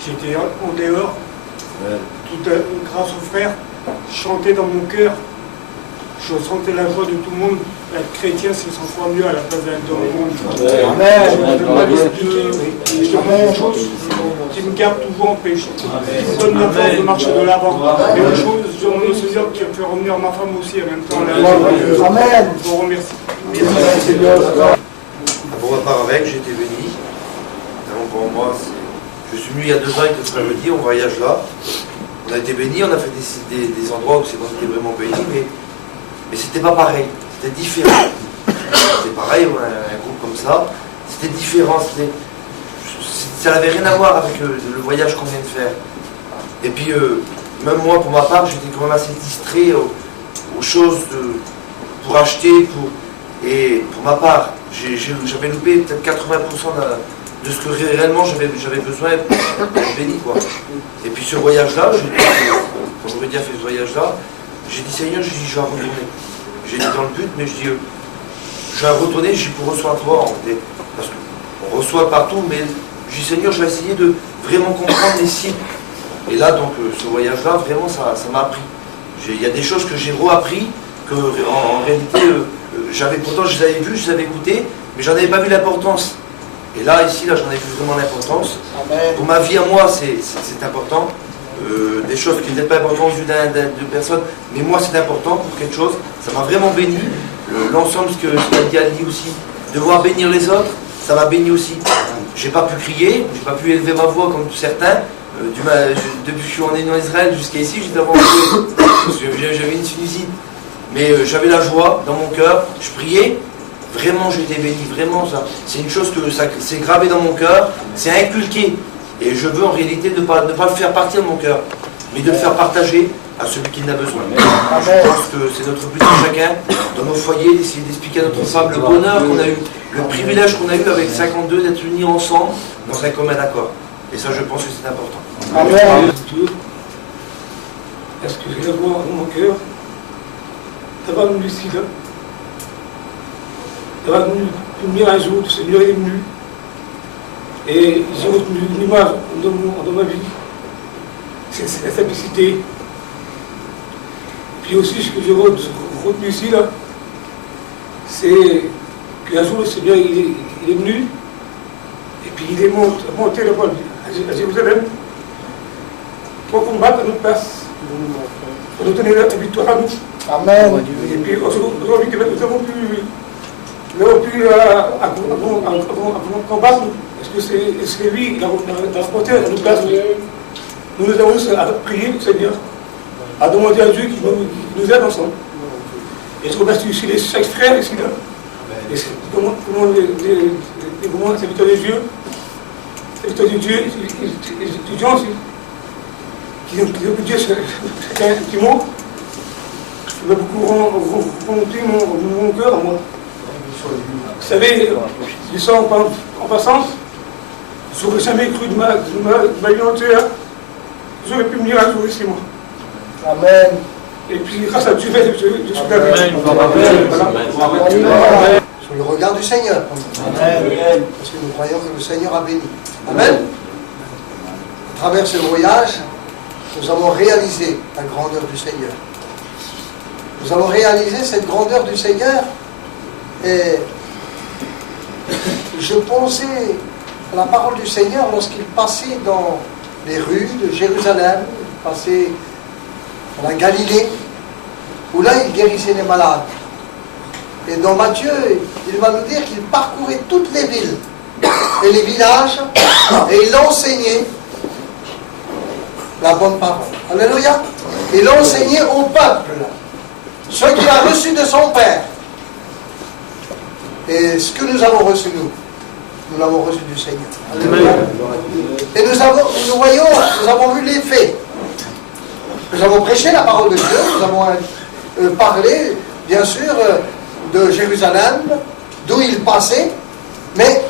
J'étais en dehors, grâce aux frères. chantais dans mon cœur. Je sentais la joie de tout le monde. Être chrétien, c'est 100 fois mieux à la place d'être dans le monde. Je demande une chose qui me garde toujours en péché, qui me donne la force de marcher de l'avant. Et une chose, je demande au Seigneur qui me fait revenir ma femme aussi en même temps. Amen. Je vous remercie. Pour ma part avec, j'ai été béni. Donc pour moi, je suis venu il y a 2 ans avec le frère Rudy, on voyage là. On a été béni, on a fait des endroits où on était vraiment béni, mais c'était pas pareil, c'était différent. C'était pareil, un groupe comme ça, c'était différent, ça n'avait rien à voir avec le voyage qu'on vient de faire. Et puis, même moi, pour ma part, j'étais quand même assez distrait aux choses pour acheter, et pour ma part, j'avais loupé peut-être 80% de ce que réellement j'avais besoin d'être béni, quoi. Et puis ce voyage-là, quand Rudy a fait ce voyage-là, j'ai dit Seigneur, je vais retourner. J'ai dit dans le but, mais je dis je vais retourner, je dis pour recevoir toi, parce qu'on reçoit partout, mais je dis Seigneur, je vais essayer de vraiment comprendre les cibles. Et là, donc, ce voyage-là, vraiment, ça m'a appris. Il y a des choses que j'ai re-appris, que en réalité, pourtant je les avais vues, je les avais écoutées, mais j'en avais pas vu l'importance. Et là, ici, là, j'en ai vu vraiment l'importance. Pour ma vie à moi, c'est important. Des choses qui n'étaient pas importantes aux yeux de personne, mais moi, c'est important pour quelque chose. Ça m'a vraiment béni. L'ensemble, ce que Nadia a dit aussi, devoir bénir les autres, ça m'a béni aussi. J'ai pas pu crier, j'ai pas pu élever ma voix comme certains. Depuis que je suis né en Israël jusqu'à ici, j'étais avant j'avais une sinusite. Mais j'avais la joie dans mon cœur, je priais. Vraiment, j'étais béni, vraiment ça. C'est une chose que c'est gravé dans mon cœur, c'est inculqué. Et je veux en réalité ne pas le faire partir de mon cœur, mais de le faire partager à celui qui en a besoin. Je pense que c'est notre but de chacun, dans nos foyers, d'essayer d'expliquer à notre femme le bonheur qu'on a eu, le privilège qu'on a eu avec 52 d'être unis ensemble dans un commun accord. Et ça, je pense que c'est important. Amen. Est-ce que j'ai la voix dans mon cœur? Ça va nous lucide. Ça va nous venir un jour, le Seigneur est venu. Et j'ai retenu une image dans ma vie. C'est la simplicité. Puis aussi, ce que j'ai retenu ici, là, c'est qu'un jour, le Seigneur, il est venu. Et puis il est monté là-bas à Jérusalem pour combattre à notre place. Pour nous donner la victoire à nous. Amen. Et puis aujourd'hui, nous avons pu combattre, parce que c'est lui qui a remporté à notre place. Nous avons juste à prier le Seigneur, à demander à Dieu qu'il nous aide ensemble. Et je remercie aussi les 5 frères ici, là. Et comment les serviteurs de Dieu, les étudiants aussi, qui ont pu dire qui m'ont, ça m'a beaucoup remonté mon cœur à moi. Vous savez, je sens en passant, je n'aurais jamais cru de ma vie entière, j'aurais pu venir un jour ici, moi. Amen. Et puis, grâce à Dieu, je suis Amen. Sous le regard du Seigneur. Amen. Parce que nous croyons que le Seigneur a béni. Amen. À travers ce voyage, nous avons réalisé la grandeur du Seigneur. Nous avons réalisé cette grandeur du Seigneur. Et je pensais à la parole du Seigneur lorsqu'il passait dans les rues de Jérusalem, il passait dans la Galilée, où là il guérissait les malades. Et dans Matthieu, il va nous dire qu'il parcourait toutes les villes et les villages et il enseignait la bonne parole. Alléluia. Il enseignait au peuple ce qu'il a reçu de son Père. Et ce que nous avons reçu, nous l'avons reçu du Seigneur. Alléluia. Et nous avons vu les faits. Nous avons prêché la parole de Dieu, nous avons parlé, bien sûr, de Jérusalem, d'où il passait, mais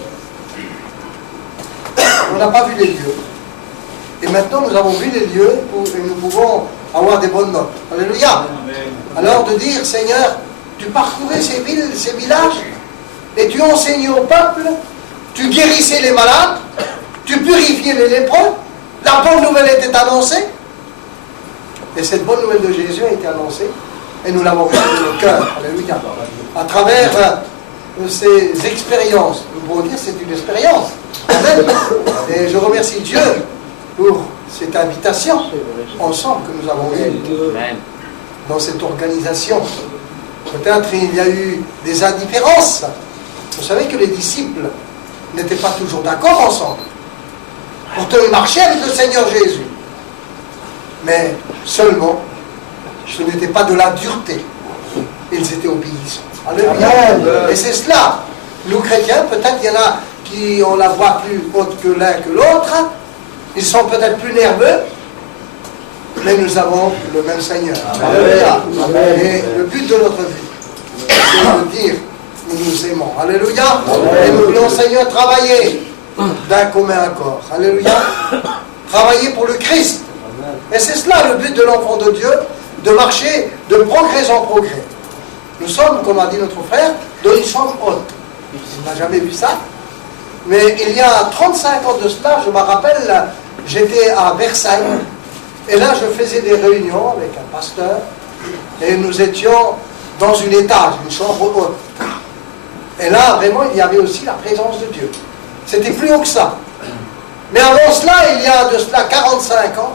on n'a pas vu les lieux. Et maintenant, nous avons vu les lieux et nous pouvons avoir des bonnes notes. Alléluia. Alors de dire, Seigneur, tu parcourais ces villes, ces villages, et tu enseignais au peuple, tu guérissais les malades, tu purifiais les lépreux, la bonne nouvelle était annoncée. Et cette bonne nouvelle de Jésus a été annoncée et nous l'avons reçue dans nos cœurs. Alléluia. À travers ces expériences. Nous pouvons dire que c'est une expérience. Amen. Et je remercie Dieu pour cette invitation ensemble que nous avons eue dans cette organisation. Peut-être il y a eu des indifférences. Vous savez que les disciples n'étaient pas toujours d'accord ensemble. Pourtant ils marchaient avec le Seigneur Jésus. Mais seulement, ce n'était pas de la dureté. Ils étaient obéissants. Alléluia. Et c'est cela. Nous chrétiens, peut-être il y en a qui ont la voix plus haute que l'un que l'autre. Ils sont peut-être plus nerveux. Mais nous avons le même Seigneur. Alléluia. Et le but de notre vie, c'est de dire, nous nous aimons. Alléluia. Et nous voulons, Seigneur, travailler d'un commun accord. Alléluia. Travailler pour le Christ. Et c'est cela le but de l'enfant de Dieu, de marcher de progrès en progrès. Nous sommes, comme a dit notre frère, dans une chambre haute. On n'a jamais vu ça. Mais il y a 35 ans de cela, je me rappelle, j'étais à Versailles. Et là, je faisais des réunions avec un pasteur. Et nous étions dans une étage, une chambre haute. Et là, vraiment, il y avait aussi la présence de Dieu. C'était plus haut que ça. Mais avant cela, il y a de cela 45 ans,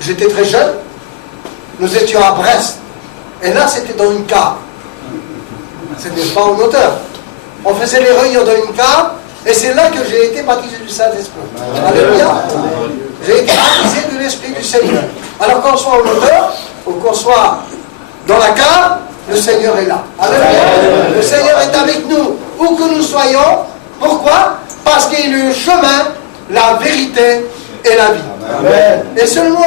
j'étais très jeune. Nous étions à Brest. Et là, c'était dans une cave. C'était pas en hauteur. On faisait les réunions dans une cave. Et c'est là que j'ai été baptisé du Saint-Esprit. Alléluia. J'ai été baptisé de l'Esprit du Seigneur. Alors qu'on soit en hauteur, ou qu'on soit dans la cave, le Seigneur est là. Alléluia. Le Seigneur est avec nous, où que nous soyons. Pourquoi? Parce qu'il est le chemin, la vérité et la vie. Amen. Et seulement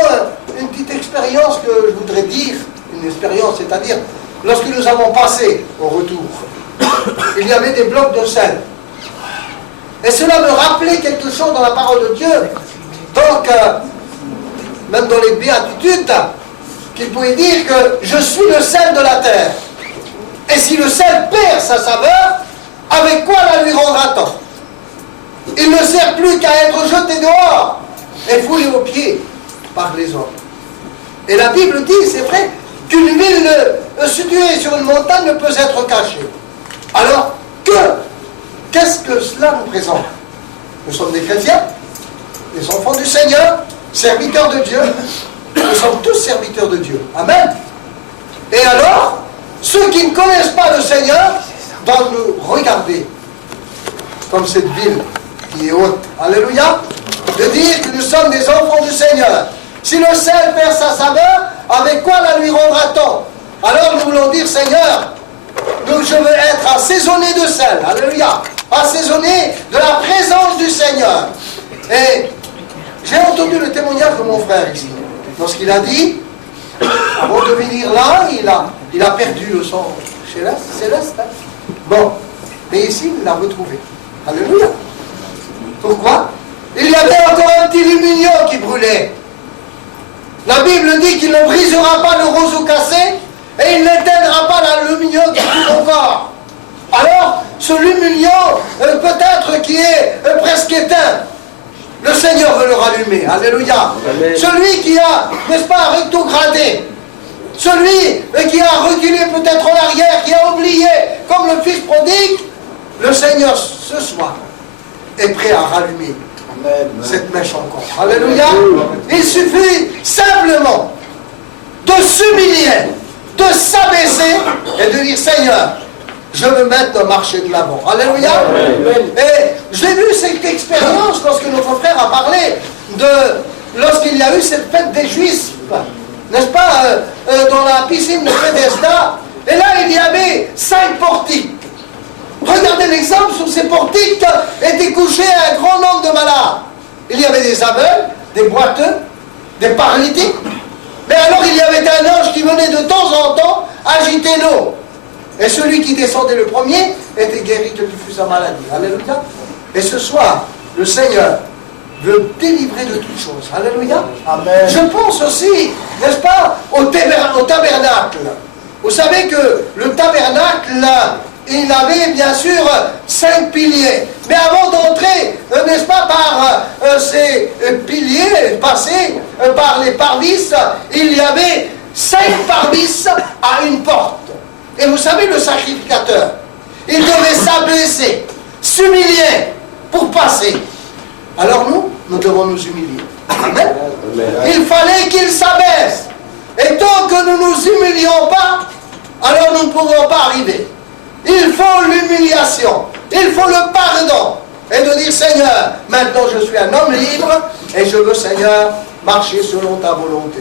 une petite expérience que je voudrais dire, une expérience, c'est-à-dire, lorsque nous avons passé au retour, il y avait des blocs de sel. Et cela me rappelait quelque chose dans la parole de Dieu. Donc, même dans les béatitudes, qu'il pouvait dire que je suis le sel de la terre. Et si le sel perd sa saveur, avec quoi la lui rendra-t-on? Il ne sert plus qu'à être jeté dehors et foulé aux pieds par les hommes. Et la Bible dit, c'est vrai, qu'une ville située sur une montagne ne peut être cachée. Alors, qu'est-ce que cela nous présente? Nous sommes des chrétiens, des enfants du Seigneur, serviteurs de Dieu. Nous sommes tous serviteurs de Dieu. Amen. Et alors, ceux qui ne connaissent pas le Seigneur doivent nous regarder comme cette ville qui est haute. Alléluia. De dire que nous sommes des enfants du Seigneur. Si le sel perd sa saveur, avec quoi la lui rendra-t-on? Alors nous voulons dire, Seigneur, je veux être assaisonné de sel. Alléluia. Assaisonné de la présence du Seigneur. Et j'ai entendu le témoignage de mon frère ici. Lorsqu'il a dit, avant de venir là, il a perdu le sang céleste. Hein? Bon, mais ici, il l'a retrouvé. Alléluia. Pourquoi? Il y avait encore un petit lumignon qui brûlait. La Bible dit qu'il ne brisera pas le roseau cassé et il n'éteindra pas l'aluminium qui brûle encore. Alors, ce lumignon, peut-être qui est presque éteint, le Seigneur veut le rallumer. Alléluia. Amen. Celui qui a, n'est-ce pas, rétrogradé, celui qui a reculé peut-être en arrière, qui a oublié, comme le fils prodigue, le Seigneur, ce soir, est prêt à rallumer cette mèche encore. Alléluia. Il suffit simplement de s'humilier, de s'abaisser et de dire, Seigneur, je veux maintenant marcher de l'avant. Alléluia. Et j'ai vu cette expérience lorsque notre frère a parlé de lorsqu'il y a eu cette fête des Juifs, n'est-ce pas, dans la piscine de Bethesda. Et là, il y avait 5 portiques. Regardez l'exemple, sur ces portiques étaient couchés un grand nombre de malades. Il y avait des aveugles, des boiteux, des paralytiques. Mais alors il y avait un ange qui venait de temps en temps agiter l'eau. Et celui qui descendait le premier était guéri de toute sa maladie. Alléluia. Et ce soir, le Seigneur veut délivrer de toutes choses. Alléluia. Amen. Je pense aussi, n'est-ce pas, au tabernacle. Vous savez que le tabernacle il avait bien sûr 5 piliers. Mais avant d'entrer, n'est-ce pas, par ces piliers passés par les parvis, il y avait 5 parvis à une porte. Et vous savez, le sacrificateur, il devait s'abaisser, s'humilier pour passer. Alors nous devons nous humilier. Amen. Il fallait qu'il s'abaisse. Et tant que nous ne nous humilions pas, alors nous ne pourrons pas arriver. Il faut l'humiliation, il faut le pardon. Et de dire, Seigneur, maintenant je suis un homme libre et je veux, Seigneur, marcher selon ta volonté.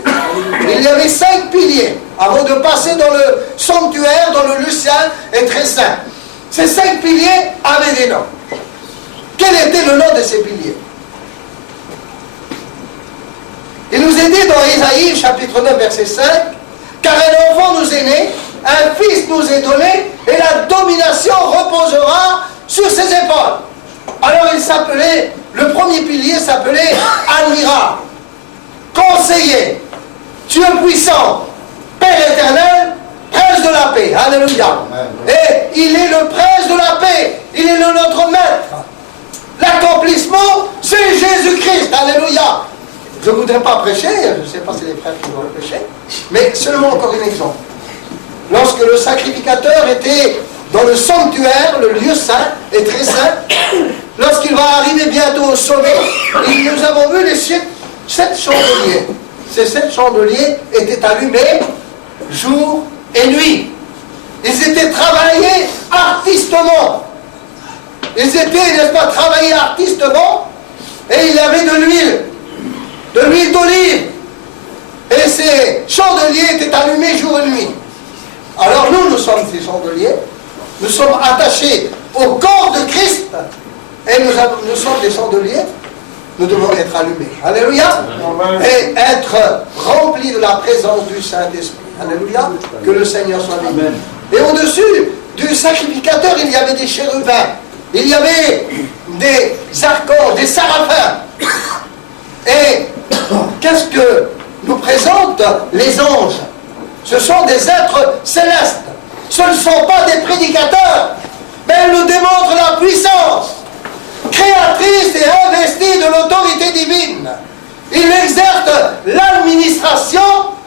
Il y avait 5 piliers avant de passer dans le sanctuaire, dans le lieu saint et très saint. Ces 5 piliers avaient des noms. Quel était le nom de ces piliers? Il nous est dit dans Isaïe, chapitre 9, verset 5, « Car un enfant nous est né, un fils nous est donné, et la domination reposera sur ses épaules. » Alors il s'appelait, le premier pilier s'appelait admirable, conseiller, Dieu puissant, Père éternel, prince de la paix. Alléluia. Et il est le prince de la paix, il est notre maître. L'accomplissement, c'est Jésus-Christ. Alléluia. Je ne voudrais pas prêcher, je ne sais pas si les frères qui vont prêcher, mais seulement encore un exemple. Lorsque le sacrificateur était dans le sanctuaire, le lieu saint et très saint, lorsqu'il va arriver bientôt au sommet, nous avons vu les 7 chandeliers. Ces 7 chandeliers étaient allumés jour et nuit. Ils étaient travaillés artistement. Ils étaient, n'est-ce pas, travaillés artistement, et il y avait de l'huile d'olive. Et ces chandeliers étaient allumés jour et nuit. Alors nous sommes ces chandeliers, nous sommes attachés au corps de Christ, et nous sommes des chandeliers, nous devons être allumés. Alléluia. Et être remplis de la présence du Saint-Esprit. Alléluia. Que le Seigneur soit béni. Et au-dessus du sacrificateur, il y avait des chérubins, il y avait des archanges, des séraphins. Et qu'est-ce que nous présentent les anges? Ce sont des êtres célestes. Ce ne sont pas des prédicateurs, mais ils nous démontrent la puissance créatrice et investie de l'autorité divine. Ils exercent l'administration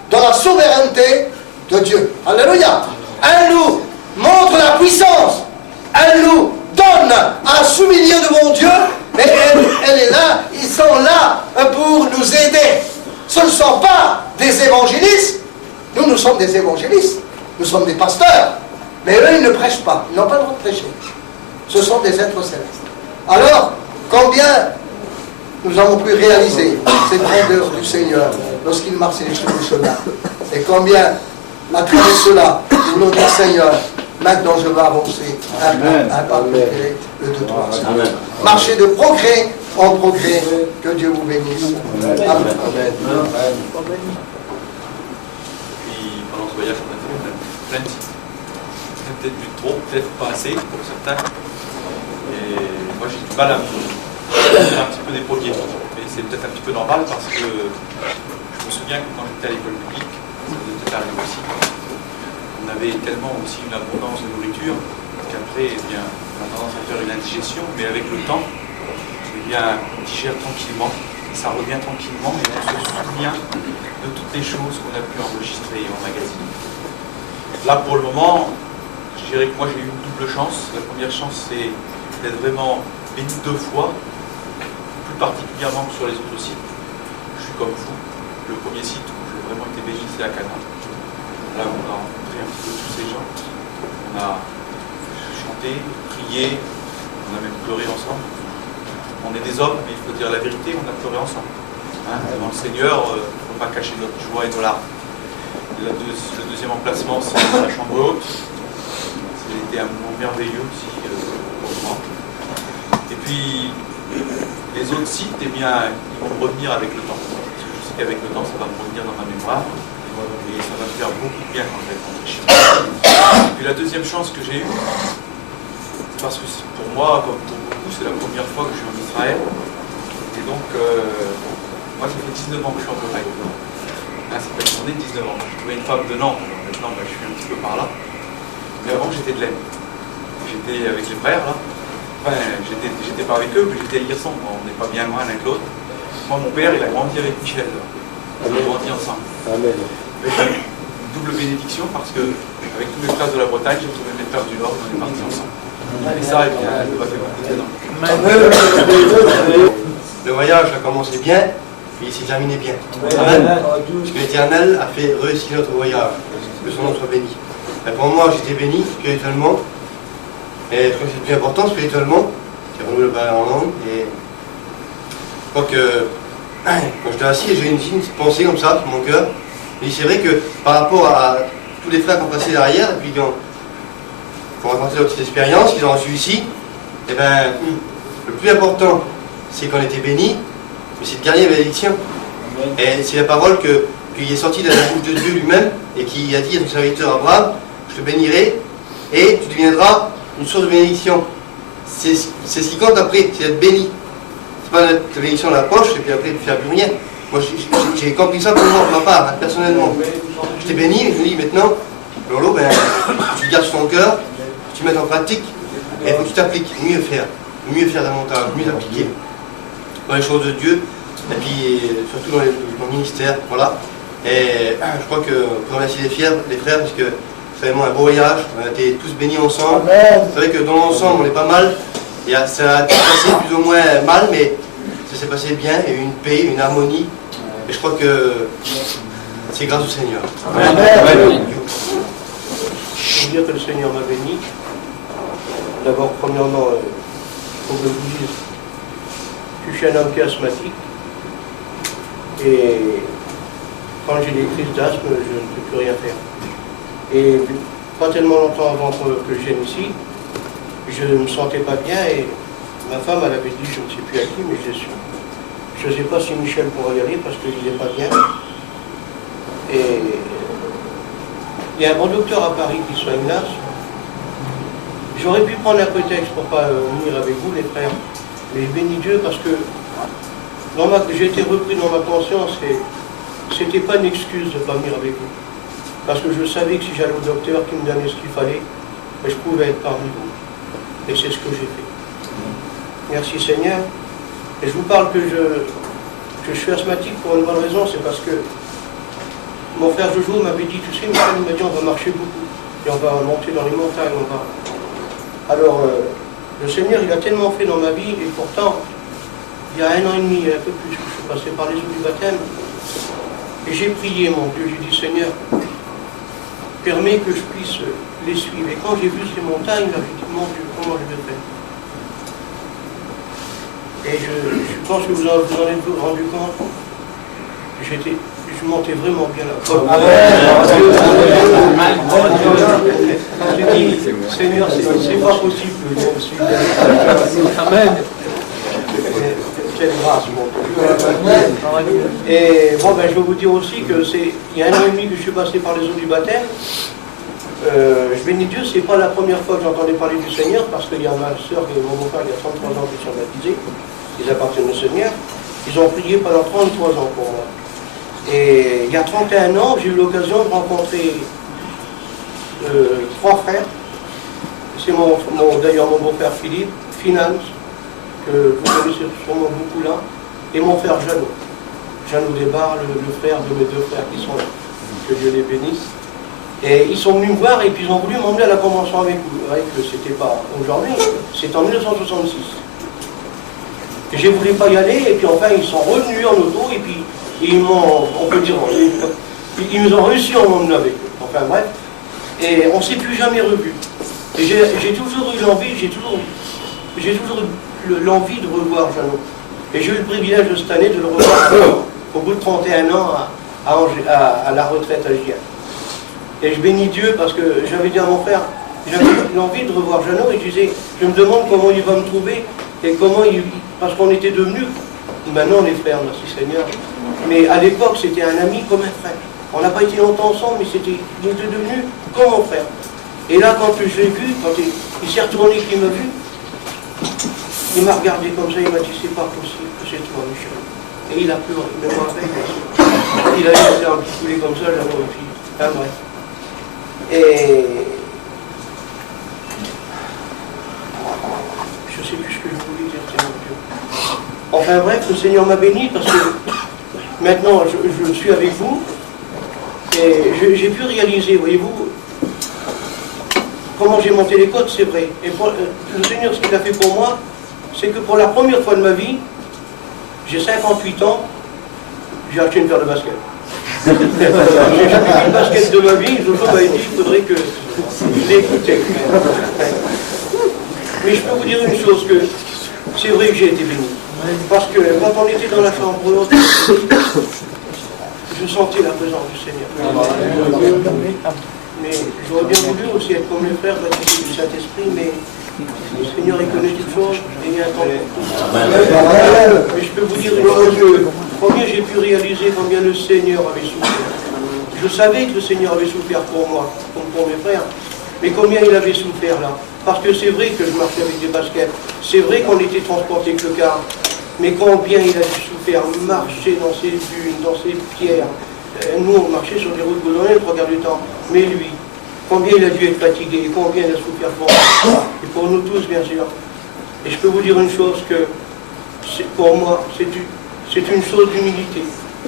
dans la souveraineté de Dieu. Alléluia. Elle nous montre la puissance. Elle nous donne à s'humilier devant Dieu. Et elle est là, ils sont là pour nous aider. Ce ne sont pas des évangélistes. Nous sommes des évangélistes. Nous sommes des pasteurs. Mais eux, ils ne prêchent pas. Ils n'ont pas le droit de prêcher. Ce sont des êtres célestes. Alors, combien nous avons pu réaliser cette grandeur du Seigneur lorsqu'il marchait sur le chemin? Et combien, à travers cela, nous nous disons, Seigneur, maintenant je vais avancer un pas progrès, le 2, 3. Marcher de progrès en progrès. Que Dieu vous bénisse. Amen. Puis pendant ce voyage, on a fait plein de sites. Peut-être vu trop, peut-être pas assez pour certains. Et moi j'ai du mal à me faire un petit peu des premiers. Mais c'est peut-être un petit peu normal parce que je me souviens que quand j'étais à l'école publique, ça vous est peut-être arrivé aussi, on avait tellement aussi une abondance de nourriture qu'après, eh bien, on a tendance à faire une indigestion, mais avec le temps, eh bien, on digère tranquillement, ça revient tranquillement, et on se souvient de toutes les choses qu'on a pu enregistrer en magazine. Là, pour le moment, je dirais que moi j'ai eu une double chance. La première chance, c'est d'être vraiment béni 2 fois, plus particulièrement que sur les autres sites. Je suis comme vous. Le premier site où j'ai vraiment été béni, c'est à Cana. Là, on a rencontré un petit peu tous ces gens. On a chanté, prié, on a même pleuré ensemble. On est des hommes, mais il faut dire la vérité, on a pleuré ensemble. Hein, devant le Seigneur, on ne peut pas cacher notre joie et nos larmes. Le deuxième emplacement, c'est la chambre haute. C'était un moment merveilleux aussi pour moi. Et puis, les autres sites, eh bien, ils vont me revenir avec le temps. Parce que je sais qu'avec le temps, ça va me revenir dans ma mémoire. Et ça va me faire beaucoup de bien quand je vais rentrer chez moi. Et puis la deuxième chance que j'ai eue, c'est parce que pour moi, comme pour beaucoup, c'est la première fois que je suis en Israël. Et donc, moi, ça fait 19 ans que je suis en Corée. Là, c'est la journée de 19 ans. Je trouvais une femme de Nantes. Alors maintenant, je suis un petit peu par là. Mais avant, j'étais de l'Aisne. j'étais avec les frères là. Enfin, j'étais pas avec eux, mais j'étais hier ensemble. On n'est pas bien loin l'un que l'autre. Moi, mon père, il a grandi avec Michel. Là. On a grandi ensemble. Amen. Une double bénédiction parce que avec tous les frères de la Bretagne, j'ai trouvé mes frères du Nord, on est partis ensemble. Et ça, eh bien, elle va faire beaucoup dedans. Le voyage a commencé bien, puis il s'est terminé bien. Amen. Parce que l'Éternel a fait réussir notre voyage, que son nom soit béni. Et pour moi, j'étais béni spirituellement, et je crois que c'est le plus important spirituellement, c'est vraiment le parler en langue, et je crois que quand j'étais assis, j'ai une pensée comme ça sur mon cœur. Mais c'est vrai que par rapport à tous les frères qui ont passé derrière, et puis qui ont raconté leur petite expérience, qu'ils ont reçu ici, et bien, le plus important, c'est qu'on était bénis, mais c'est de garder la bénédiction. Et c'est la parole qu'il est sorti de la bouche de Dieu lui-même, et qui a dit à son serviteur Abraham, je te bénirai, et tu deviendras une source de bénédiction. C'est ce qui compte après, c'est d'être béni. C'est pas la bénédiction dans la poche, et puis après de faire plus rien. Moi, j'ai compris ça pour moi, pour ma part, hein, personnellement. Je t'ai béni, et je me dis maintenant, Lolo, ben, tu gardes sur ton cœur, tu mets en pratique, et il faut que tu t'appliques, mieux faire davantage, mieux appliquer dans les choses de Dieu, et puis surtout dans le ministère, voilà. Et je crois que pour remercier les frères, parce que c'est vraiment un beau voyage, on a été tous bénis ensemble. C'est vrai que dans l'ensemble, on est pas mal, et ça a passé plus ou moins mal, mais ça s'est passé bien, il y a eu une paix, une harmonie, et je crois que c'est grâce au Seigneur. Amen. Je veux dire que le Seigneur m'a béni. D'abord, premièrement, il faut que je vous dise, je suis un homme qui est asthmatique, et quand j'ai des crises d'asthme, je ne peux plus rien faire. Et pas tellement longtemps avant que je vienne ici, je ne me sentais pas bien, et ma femme, elle avait dit, je ne sais plus à qui, mais je suis. Je ne sais pas si Michel pourra y aller parce qu'il n'est pas bien. Et il y a un bon docteur à Paris qui soigne l'asthme. J'aurais pu prendre un prétexte pour ne pas venir avec vous, les frères. Mais je bénis Dieu parce que j'ai été repris dans ma conscience et ce n'était pas une excuse de ne pas venir avec vous. Parce que je savais que si j'allais au docteur qui me donnait ce qu'il fallait, je pouvais être parmi vous. Et c'est ce que j'ai fait. Merci Seigneur. Et je vous parle que je suis asthmatique pour une bonne raison, c'est parce que mon frère Jojo m'avait dit, tu sais, Michel m'a dit, on va marcher beaucoup, et on va monter dans les montagnes, Alors, le Seigneur, il a tellement fait dans ma vie, et pourtant, il y a 1 an et demi, un peu plus, que je suis passé par les eaux du baptême, et j'ai prié, mon Dieu, j'ai dit, Seigneur, permets que je puisse les suivre. Et quand j'ai vu ces montagnes, là, j'ai dit, mon Dieu, comment je vais faire? Et je pense que vous en êtes rendu compte. Je montais vraiment bien là. J'ai dit, Seigneur, c'est pas possible que je me suis bien. Amen. Quelle grâce, mon Dieu. Et bon, ben, je vais vous dire aussi que il y a 1 an et demi que je suis passé par les eaux du baptême. Je bénis Dieu, c'est pas la première fois que j'entendais parler du Seigneur, parce qu'il y a ma soeur et mon beau-père, il y a 33 ans qui sont baptisés. Ils appartiennent au Seigneur. Ils ont prié pendant 33 ans pour moi. Et il y a 31 ans, j'ai eu l'occasion de rencontrer 3 frères. C'est d'ailleurs mon beau-père Philippe, Finance, que vous connaissez sûrement beaucoup là, et mon frère Jeannot. Jeannot Desbarres, le frère de mes 2 frères qui sont là. Que Dieu les bénisse. Et ils sont venus me voir et puis ils ont voulu m'emmener à la convention avec vous. Vous voyez que c'était pas aujourd'hui, c'est en 1966. Et je ne voulais pas y aller, et puis enfin ils sont revenus en auto, et puis ils m'ont, on peut dire, ils nous ont réussi à m'emmener avec eux. Enfin bref, et on ne s'est plus jamais revus. Et j'ai toujours eu l'envie, j'ai toujours eu l'envie de revoir Jeannot. Et j'ai eu le privilège de cette année de le revoir au bout de 31 ans à la retraite à Gien. Et je bénis Dieu parce que j'avais dit à mon frère, j'avais l'envie de revoir Jeannot, et je disais, je me demande comment il va me trouver, et comment il... Parce qu'on était devenus, maintenant les frères, merci Seigneur, mais à l'époque c'était un ami comme un frère. On n'a pas été longtemps ensemble, mais il était devenu comme mon frère. Et là, quand je l'ai vu, quand il s'est retourné, qu'il m'a vu, il m'a regardé comme ça, il m'a dit, c'est pas possible que c'est toi, Michel. Et il a pleuré, mais moi avec, il a laissé un petit poulet comme ça, j'avais une fille. Ah, bref. Et Enfin bref, le Seigneur m'a béni parce que maintenant je suis avec vous et j'ai pu réaliser, voyez-vous, comment j'ai monté les côtes, c'est vrai. Et le Seigneur, ce qu'il a fait pour moi, c'est que pour la première fois de ma vie, j'ai 58 ans, j'ai acheté une paire de baskets. J'ai jamais vu une basket de ma vie, Jojo m'a dit qu'il faudrait que je l'ai écouté. Mais je peux vous dire une chose, que c'est vrai que j'ai été béni. Parce que quand on était dans la chambre haute, je sentais la présence du Seigneur. Mais j'aurais bien voulu aussi être comme mes frères, baptisés du Saint-Esprit, mais le Seigneur il connaît toutes choses et il y a un temps pour tout. Mais je peux vous dire une chose, combien j'ai pu réaliser combien le Seigneur avait souffert. Je savais que le Seigneur avait souffert pour moi, comme pour mes frères, mais combien il avait souffert là. Parce que c'est vrai que je marchais avec des baskets, c'est vrai qu'on était transporté avec le car, mais combien il a dû souffrir, marcher dans ces dunes, dans ces pierres. Nous, on marchait sur des routes goudronnées le 3 quarts du temps, mais lui, combien il a dû être fatigué, combien il a souffert pour nous, et pour nous tous, bien sûr. Et je peux vous dire une chose, que pour moi, c'est une chose d'humilité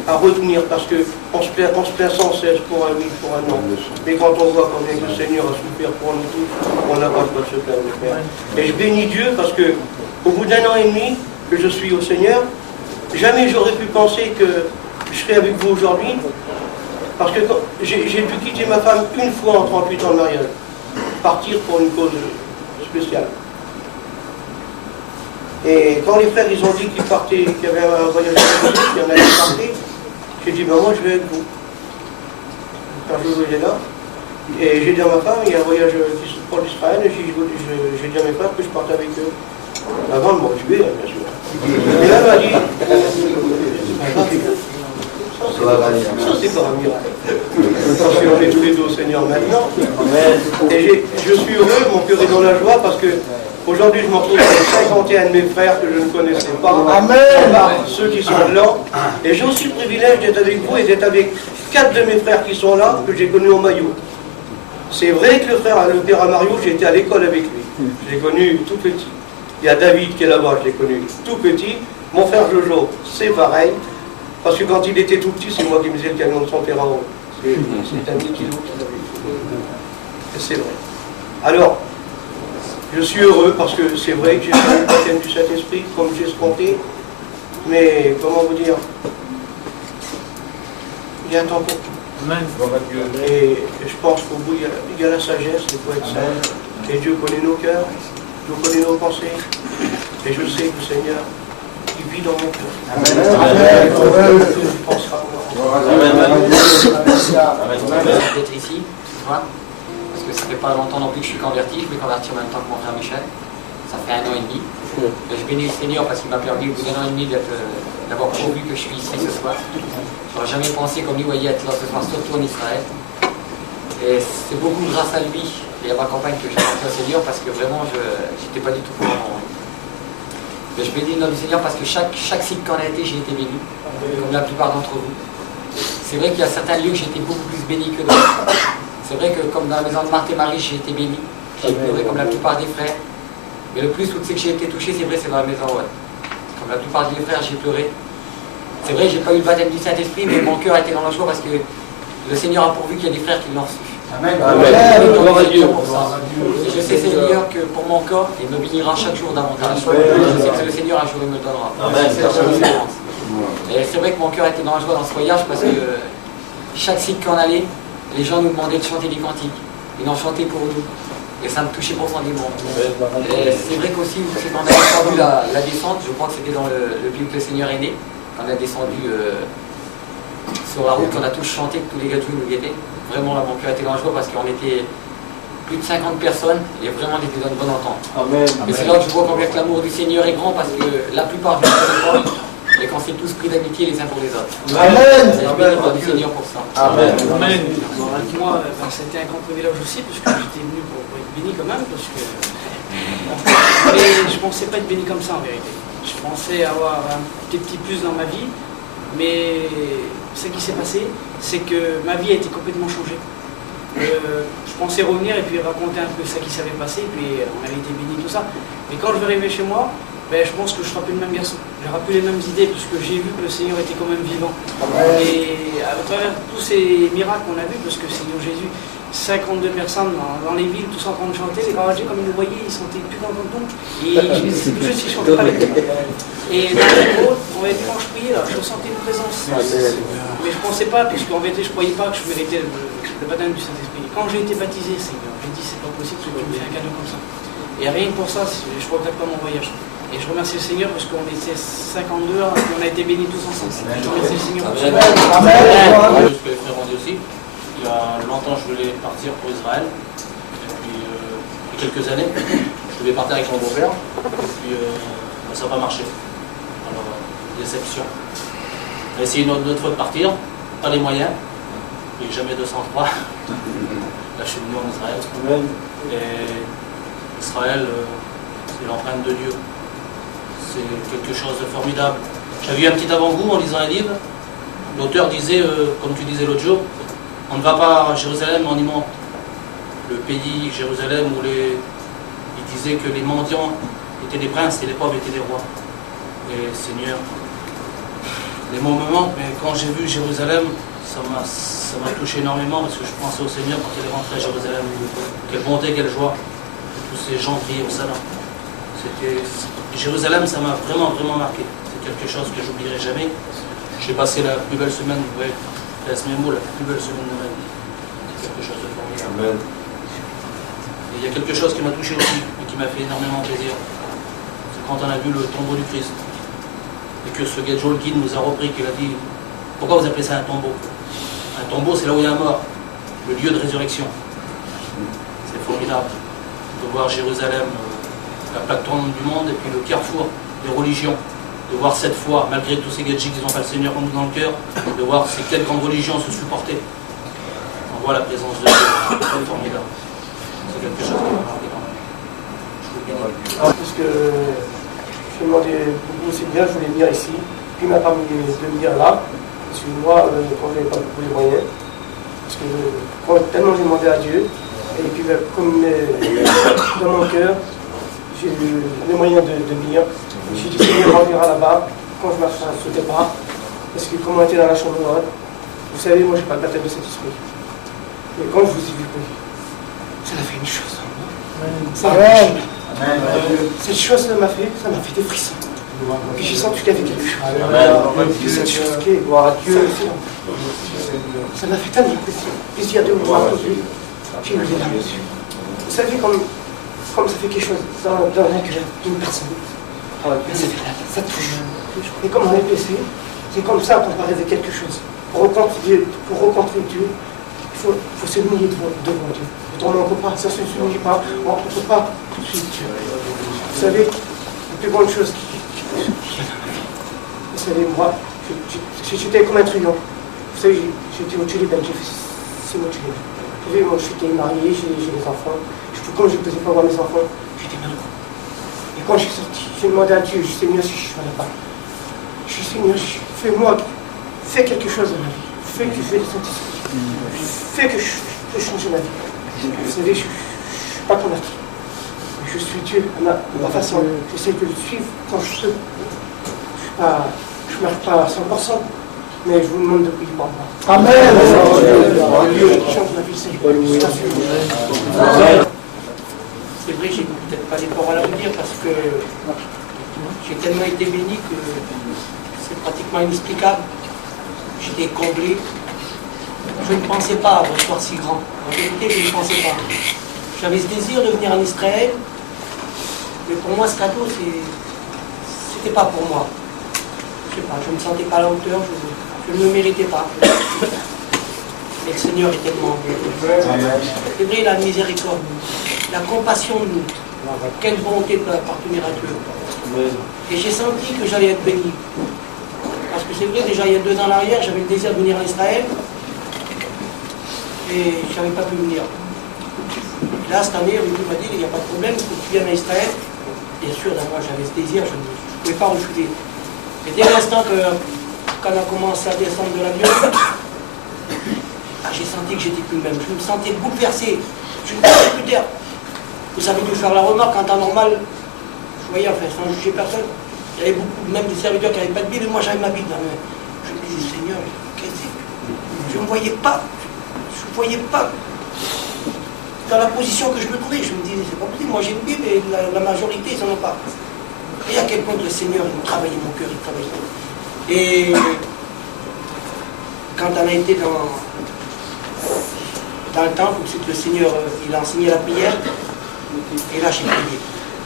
à retenir, parce qu'on se plaint sans cesse pour un oui, pour un non. Mais quand on voit combien le Seigneur a souffert pour nous tous, on n'a pas de se plaindre, mes frères. Et je bénis Dieu, parce que au bout d'1 an et demi que je suis au Seigneur, jamais j'aurais pu penser que je serais avec vous aujourd'hui, parce que j'ai dû quitter ma femme une fois en 38 ans de mariage, partir pour une cause spéciale. Et quand les frères ils ont dit qu'ils partaient, qu'il y avait un voyage qu'il y en avait parté, j'ai dit ben moi je vais avec vous. Quand je est là, et j'ai dit à ma femme, il y a un voyage pour l'Israël, et j'ai dit à mes frères que je parte avec eux. Avant de me tuer, bien sûr. Et là, elle m'a dit, ça c'est pas un miracle. Parce qu'on est tous les deux au Seigneur maintenant. Et je suis heureux, mon cœur est dans la joie, parce que aujourd'hui je me retrouve avec 51 de mes frères que je ne connaissais pas. Amen. Ceux qui sont blancs. Et j'ai aussi le privilège d'être avec vous et d'être avec 4 de mes frères qui sont là, que j'ai connus au Maillot. C'est vrai que le père à Mario, j'ai été à l'école avec lui. Je l'ai connu tout petit. Il y a David qui est là-bas, je l'ai connu tout petit. Mon frère Jojo, c'est pareil. Parce que quand il était tout petit, c'est moi qui me faisais le camion de son père en haut. C'est un kilo qu'il avait. Et c'est vrai. Alors, je suis heureux parce que c'est vrai que j'ai fait le baptême du Saint-Esprit, comme j'ai escompté. Mais, comment vous dire, il y a un temps pour tout. Et je pense qu'au bout, il y a la sagesse, il faut être sage. Et Dieu connaît nos cœurs, Dieu connaît nos pensées. Et je sais que le Seigneur, il vit dans mon cœur. Amen. Il pensera à moi. D'être ici, parce que ça fait pas longtemps non plus que je suis converti. Je vais convertir en même temps que mon frère Michel. Ça fait 1 an et demi. Et je bénis le Seigneur parce qu'il m'a permis au bout d'1 an et demi d'avoir pourvu que je suis ici ce soir. Je n'aurais jamais pensé comme lui, voyez, être là ce soir, surtout en Israël. Et c'est beaucoup grâce à lui et à ma compagne que j'ai rentré au Seigneur, parce que vraiment, je n'étais pas du tout content. Mais je bénis notre Seigneur parce que chaque site qu'on a été, j'ai été béni, comme la plupart d'entre vous. C'est vrai qu'il y a certains lieux que j'ai été beaucoup plus béni que d'autres. C'est vrai que comme dans la maison de Marthe et Marie, j'ai été béni. J'ai pleuré comme la plupart des frères. Mais le plus où c'est que j'ai été touché, c'est vrai, c'est dans la maison, ouais. Comme la plupart des frères, j'ai pleuré. C'est vrai, j'ai pas eu le baptême du Saint-Esprit, mais mon cœur a été dans la joie parce que le Seigneur a pourvu qu'il y a des frères qui l'ont reçu. Amen. Je sais, Seigneur, que pour mon corps, il me bénira chaque jour davantage. Je sais que le Seigneur un jour il me le donnera. Et c'est vrai que mon cœur était dans la joie dans ce voyage parce que chaque site qu'on allait, les gens nous demandaient de chanter des cantiques. Ils en chantaient pour nous. Et ça me touchait profondément. Et c'est vrai qu'aussi, quand on a descendu la descente, je crois que c'était dans le film que le Seigneur est né, quand on a descendu sur la route, on a tous chanté, que tous les gars de nous guettaient. Vraiment, là, mon cœur était dans la joie parce qu'on était plus de 50 personnes et vraiment, on était dans une bonne entente. Amen. Et c'est là que je vois combien l'amour du Seigneur est grand parce que la plupart du temps, et qu'on s'est tous pris d'amitié les uns pour les autres. Amen. Et je bénis du Seigneur pour ça. Amen. Amen. Moi, c'était un grand privilège aussi parce que j'étais venu pour être béni quand même. Parce que... Mais je ne pensais pas être béni comme ça en vérité. Je pensais avoir un petit plus dans ma vie. Mais ce qui s'est passé, c'est que ma vie a été complètement changée. Je pensais revenir et puis raconter un peu ce qui s'avait passé, et puis on avait été bénis, tout ça. Mais quand je vais arriver chez moi, ben, je pense que je serai plus le même garçon. J'aurai plus les mêmes idées parce que j'ai vu que le Seigneur était quand même vivant. Et à travers tous ces miracles qu'on a vus, parce que le Seigneur Jésus, 52 personnes dans les villes, tous en train de chanter, les Carolingiens, comme ils le voyaient, ils sentaient plus contents que nous. Et juste ils chantaient pas avec nous. Et dans le gros, en vérité, quand je priais, là, je ressentais une présence. Mais je ne pensais pas, puisqu'en vérité, je ne croyais pas que je méritais le baptême du Saint-Esprit. Quand j'ai été baptisé, Seigneur, j'ai dit c'est pas possible que tu me fais un cadeau comme ça. Et rien que pour ça, je ne regrette pas mon voyage. Et je remercie le Seigneur parce qu'on était 52 ans et on a été bénis tous ensemble. Je remercie le Seigneur pour ça. Ce que les frères ont dit aussi, il y a longtemps je voulais partir pour Israël. Et puis, il y a quelques années, je devais partir avec mon beau-père. Et puis, ça n'a pas marché. Alors, déception. J'ai essayé une autre fois de partir, pas les moyens. Et jamais 203. Là, je suis venu en Israël. Et Israël, c'est l'empreinte de Dieu. C'est quelque chose de formidable. J'avais eu un petit avant-goût en lisant un livre. L'auteur disait, comme tu disais l'autre jour, on ne va pas à Jérusalem, on y monte. Le pays Jérusalem où il disait que les mendiants étaient des princes et les pauvres étaient des rois. Et Seigneur, les mots me manquent, mais quand j'ai vu Jérusalem, ça m'a touché énormément parce que je pensais au Seigneur quand il est rentré à Jérusalem. Quelle bonté, quelle joie. Tous ces gens criaient au salam. Jérusalem, ça m'a vraiment, vraiment marqué. C'est quelque chose que j'oublierai jamais. J'ai passé la plus belle semaine, ouais, la plus belle semaine de ma vie. C'est quelque chose de formidable. Et il y a quelque chose qui m'a touché aussi et qui m'a fait énormément plaisir. C'est quand on a vu le tombeau du Christ. Et que ce gars Joel Guide nous a repris, qu'il a dit « Pourquoi vous appelez ça un tombeau ?» Un tombeau, c'est là où il y a un mort, le lieu de résurrection. C'est formidable de voir Jérusalem, la plateforme du monde, et puis le carrefour des religions. De voir cette foi, malgré tous ces gadgets qui n'ont pas le Seigneur en nous dans le cœur, de voir ces quelques grandes religions se supporter. On voit la présence de Dieu. C'est formidable. C'est quelque chose qui m'a marqué. Parce que je demandais beaucoup, c'est bien, je voulais venir ici. Puis il m'a permis de venir là. Parce que moi, quand je n'avais pas beaucoup les moyens, parce que tellement j'ai demandé à Dieu, et puis comme dans mon cœur, j'ai eu les moyens de venir. J'ai dit Seigneur, on verra là-bas, quand je marche, ça ne sautait pas. Parce que comme on était dans la chambre noire, vous savez, moi je n'ai pas le baptême de Saint-Esprit. Mais quand je vous ai vu prier, ça m'a fait une chose en moi. Cette chose, ça m'a fait des frissons. Puis j'ai senti qu'il y avait quelque chose. Cette chose qui est, gloire à Dieu, ça m'a fait tellement plaisir de vous voir aujourd'hui. J'ai eu les larmes aux yeux. Vous savez, comme ça fait quelque chose dans un cœur d'une personne. Ça touche. Et comme on est blessé, c'est comme ça qu'on parle de quelque chose. Pour rencontrer Dieu, il faut se mouiller devant Dieu. On ne peut pas, ça ne se mouille pas, on ne peut pas tout de suite. Vous savez, la plus grande chose qu'il y a dans ma vie, vous savez, moi, j'étais comme un truand. Vous savez, j'étais au Tuliben, j'ai fait 6 mois au Tuliben. Vous savez, moi, j'étais marié, j'ai des enfants. Comme je ne pouvais pas voir mes enfants, j'étais malheureux. Et quand j'ai sorti, j'ai demandé à Dieu, je sais mieux si je suis là-bas. Je suis Seigneur, fais-moi, fais quelque chose dans ma vie. Fais que je vais le Saint-Esprit. Fais que je peux changer ma vie. Vous savez, je ne suis pas converti. Je suis Dieu à ma façon. J'essaie de le suivre quand je peux. Je ne marche pas à 100%, mais je vous demande de prier pour moi. Amen. Dieu qui change ma vie, c'est C'est vrai, j'ai peut-être pas les paroles à vous dire parce que j'ai tellement été béni que c'est pratiquement inexplicable. J'étais comblé. Je ne pensais pas recevoir si grand. En vérité, je ne pensais pas. J'avais ce désir de venir en Israël, mais pour moi, ce cadeau, c'était pas pour moi. Je sais pas, je ne me sentais pas à la hauteur, je ne me méritais pas. Et le Seigneur est tellement bon. C'est vrai, il a la miséricorde, la compassion de nous. Quelle volonté de appartenir à Dieu. Et j'ai senti que j'allais être béni. Parce que c'est vrai, déjà il y a 2 ans en arrière, j'avais le désir de venir en Israël. Et je n'avais pas pu venir. Et là, cette année, il m'a dit, il n'y a pas de problème, il faut que tu viennes à Israël. Bien sûr, moi j'avais ce désir, je ne pouvais pas refuser. Et dès l'instant quand on a commencé à descendre de l'avion, j'ai senti que j'étais plus le même. Je me sentais bouleversé. Je ne pouvais plus d'air. Vous avez dû faire la remarque, en temps normal, Vous voyez, enfin, sans juger personne, il y avait beaucoup, même des serviteurs qui n'avaient pas de Bible, et moi j'avais ma Bible dans la main. Je me disais, Seigneur, qu'est-ce que c'est? Je ne voyais pas, dans la position que je me trouvais. Je me disais, c'est pas possible, moi j'ai une Bible et la majorité, ils n'en ont pas. Et à quel point le Seigneur, il travaillait mon cœur, il travaillait. Et quand on a été dans le temple, c'est que le Seigneur, il a enseigné la prière, et là j'ai prié.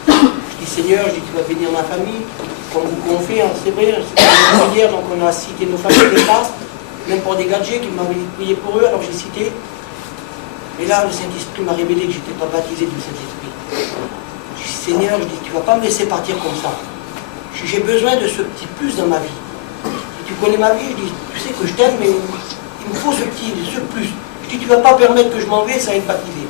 Je dis, Seigneur, je dis, tu vas bénir ma famille, comme vous confie, hein, c'est vrai, c'est une prière, donc on a cité nos familles, les cas, même pour des gadgets qui m'avaient dit de prier pour eux, alors j'ai cité. Et là, le Saint-Esprit m'a révélé que je n'étais pas baptisé du Saint-Esprit. Je dis, Seigneur, je dis, tu ne vas pas me laisser partir comme ça. J'ai besoin de ce petit plus dans ma vie. Et tu connais ma vie, je dis, tu sais que je t'aime, mais il me faut ce plus. Je dis, tu ne vas pas permettre que je m'en vais sans être baptisé.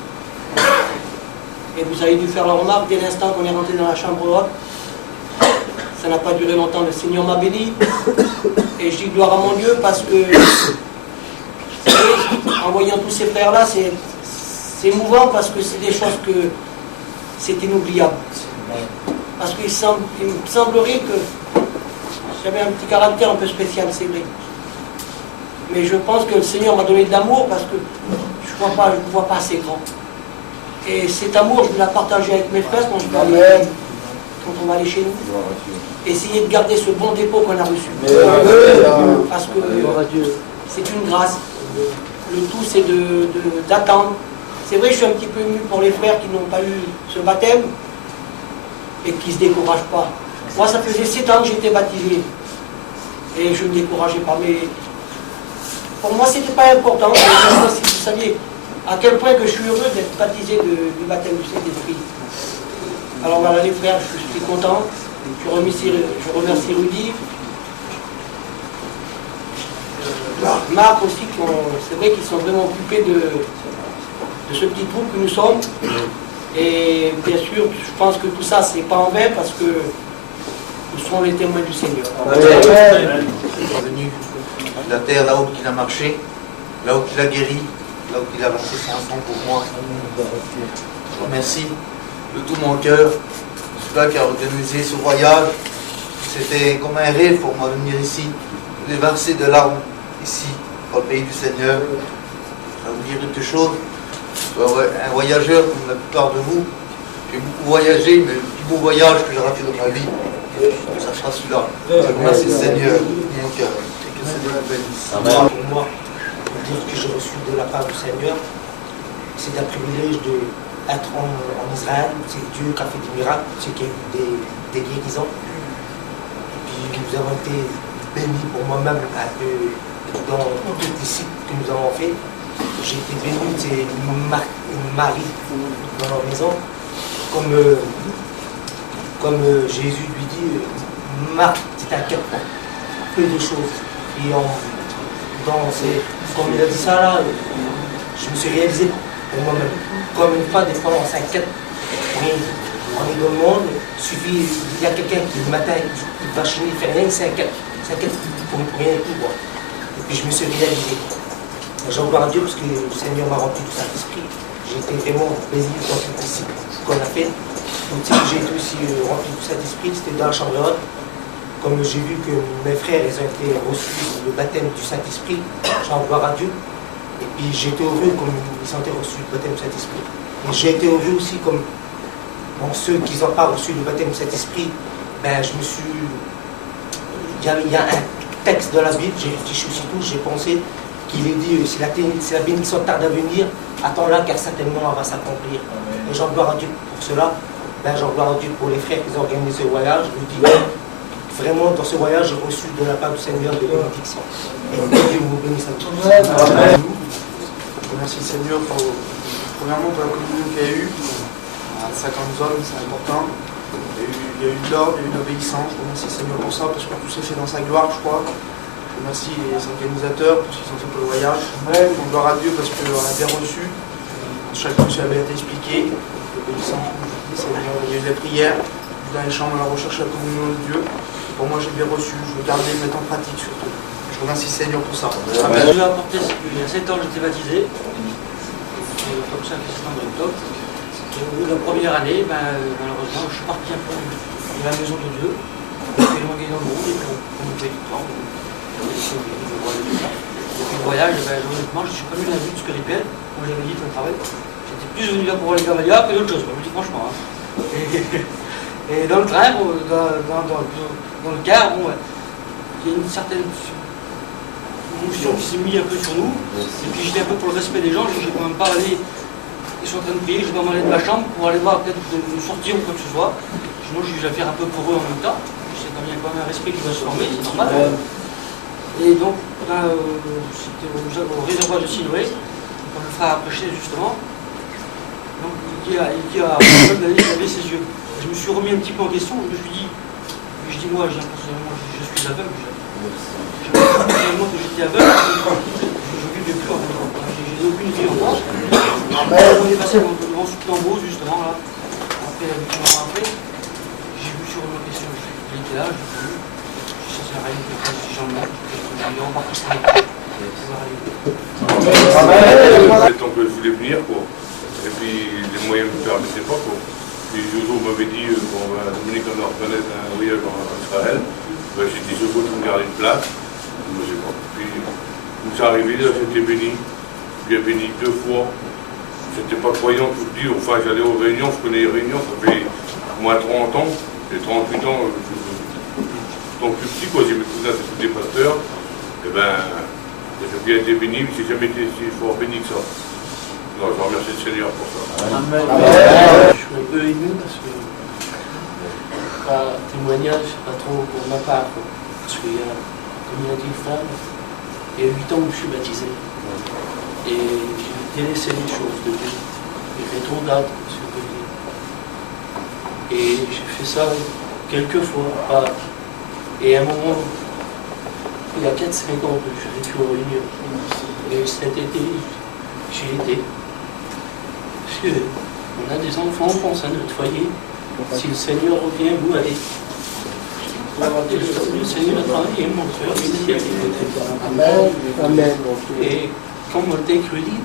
Et vous avez dû faire la remarque dès l'instant qu'on est rentré dans la chambre haute. Ça n'a pas duré longtemps, le Seigneur m'a béni. Et je dis gloire à mon Dieu parce que, en voyant tous ces frères-là, c'est émouvant parce que c'est des choses que c'est inoubliable. Parce qu'il me semblerait que j'avais un petit caractère un peu spécial, c'est vrai. Mais je pense que le Seigneur m'a donné de l'amour parce que je ne vois pas assez grand. Et cet amour, je vais la partager avec mes frères quand on va aller chez nous. Essayer de garder ce bon dépôt qu'on a reçu. Parce que c'est une grâce. Le tout, c'est d'attendre. C'est vrai, je suis un petit peu ému pour les frères qui n'ont pas eu ce baptême et qui ne se découragent pas. Moi, ça faisait 7 ans que j'étais baptisé. Et je ne me décourageais pas. Mais pour moi, ce n'était pas important. Si vous saviez à quel point que je suis heureux d'être baptisé du baptême du Saint-Esprit. Alors voilà les frères, je suis content. Je remercie Rudy. Marc aussi, c'est vrai qu'ils sont vraiment occupés de ce petit groupe que nous sommes. Et bien sûr, je pense que tout ça, c'est pas en vain parce que nous serons les témoins du Seigneur. Amen. Venu de la terre, là où il a marché, là où il a guéri, là où il a versé son sang pour moi. Je remercie de tout mon cœur celui-là qui a organisé ce voyage. C'était comme un rêve pour moi de venir ici, de verser de larmes ici, dans le pays du Seigneur. Je vais vous dire quelque chose. Un voyageur comme la plupart de vous, j'ai beaucoup voyagé, mais le plus beau voyage que j'aurai fait dans ma vie, ça sera celui-là. Merci Seigneur, mon cœur. Que le Seigneur vous bénisse. Pour moi, pour dire que j'ai reçu de la part du Seigneur, c'est un privilège d'être en Israël. C'est Dieu qui a fait des miracles, c'est qu'il y a eu des guérisons. Et puis nous avons été bénis pour moi-même dans tous les sites que nous avons fait. J'ai été béni, c'est Marie dans leur maison. Comme Jésus lui dit, Marc, c'est un cœur peu de choses. Et comme il a dit ça là, je me suis réalisé pour moi-même. Comme une fois, des fois on s'inquiète, on est dans le monde, il y a quelqu'un qui le matin, il va chez lui, il ne fait rien, il s'inquiète pour rien et tout. Quoi. Et puis je me suis réalisé. J'en gloire à Dieu parce que le Seigneur m'a rempli du Saint-Esprit. J'ai été vraiment béni dans tout ce qu'on a fait. Donc j'ai été aussi rempli du Saint-Esprit, c'était dans la chambre haute. Comme j'ai vu que mes frères, ils ont été reçus le baptême du Saint-Esprit, j'en gloire à Dieu. Et puis j'ai été heureux comme ils ont été reçus le baptême du Saint-Esprit. Et j'ai été heureux aussi comme ceux qui n'ont pas reçu le baptême du Saint-Esprit, je me suis... Il y a un texte de la Bible, j'ai réfléchi aussitôt, j'ai pensé qu'il est dit, si la bénédiction tarde à venir, attends-la car certainement elle va s'accomplir. Et j'en gloire à Dieu pour cela. J'en gloire à Dieu pour les frères qui ont organisé ce voyage. Je vous dis, vraiment dans ce voyage, j'ai reçu de la part du Seigneur des bénédictions. Et Dieu vous bénisse à tous. Amen. Je remercie le Seigneur premièrement pour la communion qu'il y a eu. 50 hommes, c'est important. Il y a eu de l'ordre, il y a eu de l'obéissance. Je remercie le Seigneur pour ça, parce que tout s'est fait dans sa gloire, je crois. Je remercie les organisateurs pour ce qu'ils ont fait pour le voyage. On gloire à Dieu parce qu'on a bien reçu. Chaque chose avait été expliqué. L'obéissance, il y a eu des prières. Dans les chambres, on a recherché la communion de Dieu. Pour moi, j'ai bien reçu. Je veux garder, le mettre en pratique surtout. Je remercie le Seigneur pour ça. Je vais apporter, il y a 7 ans, j'étais baptisé. Comme ça, le 7 octobre. Et au bout de la première année, malheureusement, je suis parti un peu de la maison de Dieu, on fait éloigner dans le monde, et puis on nous fait du temps, on fait du voyage et tout ça. Et puis le voyage, honnêtement, je ne suis pas venu dans un but spirituel, comme j'avais dit tout le travail. J'étais plus venu là pour voir les cavaliers que d'autres choses, je me dis franchement. Hein. Et dans le train, dans le car, bon, il y a une certaine émotion qui s'est mise un peu sur nous. Et puis j'étais un peu pour le respect des gens, je ne vais quand même pas aller. Ils sont en train de prier, je vais pas m'aller de ma chambre pour aller voir peut-être de sortir ou quoi que ce soit. Sinon, je vais faire un peu pour eux en même temps. C'est quand même un respect qui va se former, c'est normal. Et donc, là, c'était au réservoir de Siloé, quand le frère a prêché justement. Donc, il dit à d'aller laver ses yeux. Je me suis remis un petit peu en question, je me suis dit, moi, personnellement, je suis aveugle. Je personnellement que j'étais aveugle, je ne vivais plus en fait. J'ai aucune vie en moi. On est passé devant ce flambeau, justement, là. Après, j'ai vu sur ma question, il était là, j'ai vu. Je sais rien, j'en ai remarqué ça. C'est tant que je voulais venir, quoi. Et puis les moyens ne me permettaient pas, quoi. Puis Jojo m'avait dit, Dominique, on organise un voyage en Israël. J'ai dit, Jojo, tu me gardes une place. Je ne sais pas. Puis, nous sommes arrivés là, j'étais béni. Bien béni 2 fois. J'étais pas croyant, je vous le dis. Enfin, j'allais aux réunions, je connais les réunions, ça fait moins 30 ans. J'ai 38 ans, tant plus petit, quoi. J'ai mes cousins, c'est tous des pasteurs. Eh ben, j'ai bien été béni, mais j'ai jamais été si fort béni que ça. Non, je remercie le Seigneur pour ça. Amen. Je suis un peu ému parce que témoignage, pas trop pour ma part. Parce qu'il y a, comme il a dit le frère, il y a 8 ans que je suis baptisé. Et j'ai délaissé les choses de Dieu. J'ai rétrograde, si on peut dire. Et j'ai fait ça quelques fois. Et à un moment, il y a 4-5 ans que je n'ai plus aux réunions. Et cet été, j'ai été. Parce qu'on a des enfants, on pense à notre foyer. Si le Seigneur revient, vous allez. Le Seigneur a travaillé, mon frère, ici à l'école. Amen. Et quand mon texte dit,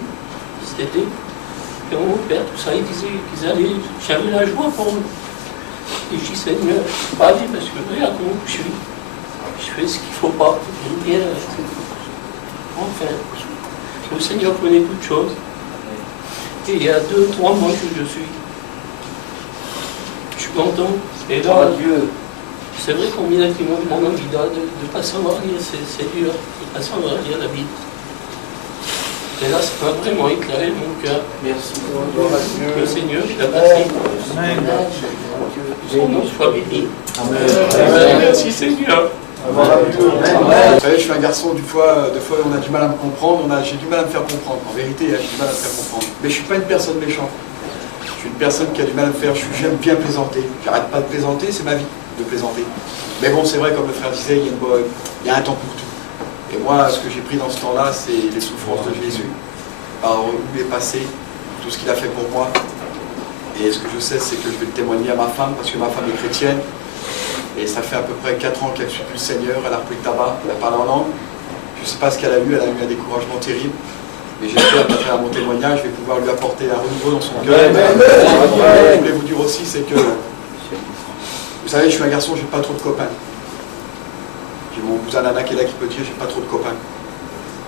cet été, et mon père, tout ça, il disait qu'ils allaient. J'avais la joie pour eux. Et je dis, Seigneur, je ne suis pas allé parce que regarde comment je suis. Je fais ce qu'il ne faut pas. J'aime bien. Enfin, le Seigneur connaît toutes choses. Et il y a 2-3 mois que je suis content. Et là, c'est vrai qu'on vient avec mon envie de ne pas savoir lire, c'est dur, de ne pas savoir lire la Bible. Et là, ça m'a vraiment éclairé mon cœur. Merci. Le Seigneur, je l'apprécie. Son nom soit béni. Merci Seigneur. Vous savez, je suis un garçon, des fois on a du mal à me comprendre, j'ai du mal à me faire comprendre. En vérité, j'ai du mal à me faire comprendre. Mais je ne suis pas une personne méchante. Je suis une personne qui a du mal à me faire, j'aime bien plaisanter. J'arrête pas de plaisanter, c'est ma vie de plaisanter. Mais bon, c'est vrai, comme le frère disait, il y a un temps pour tout. Et moi, ce que j'ai pris dans ce temps-là, c'est les souffrances de Jésus, par où il est passé, tout ce qu'il a fait pour moi. Et ce que je sais, c'est que je vais le témoigner à ma femme, parce que ma femme est chrétienne. Et ça fait à peu près 4 ans qu'elle ne suit plus le Seigneur, elle a repris le tabac, elle a parlé en langue. Je ne sais pas ce qu'elle a eu un découragement terrible. Mais j'espère qu'à travers mon témoignage, je vais pouvoir lui apporter un renouveau dans son cœur. Ce que je voulais vous dire aussi, c'est que, vous savez, je suis un garçon, je n'ai pas trop de copains. J'ai mon cousin Nana qui est là qui peut dire, je n'ai pas trop de copains.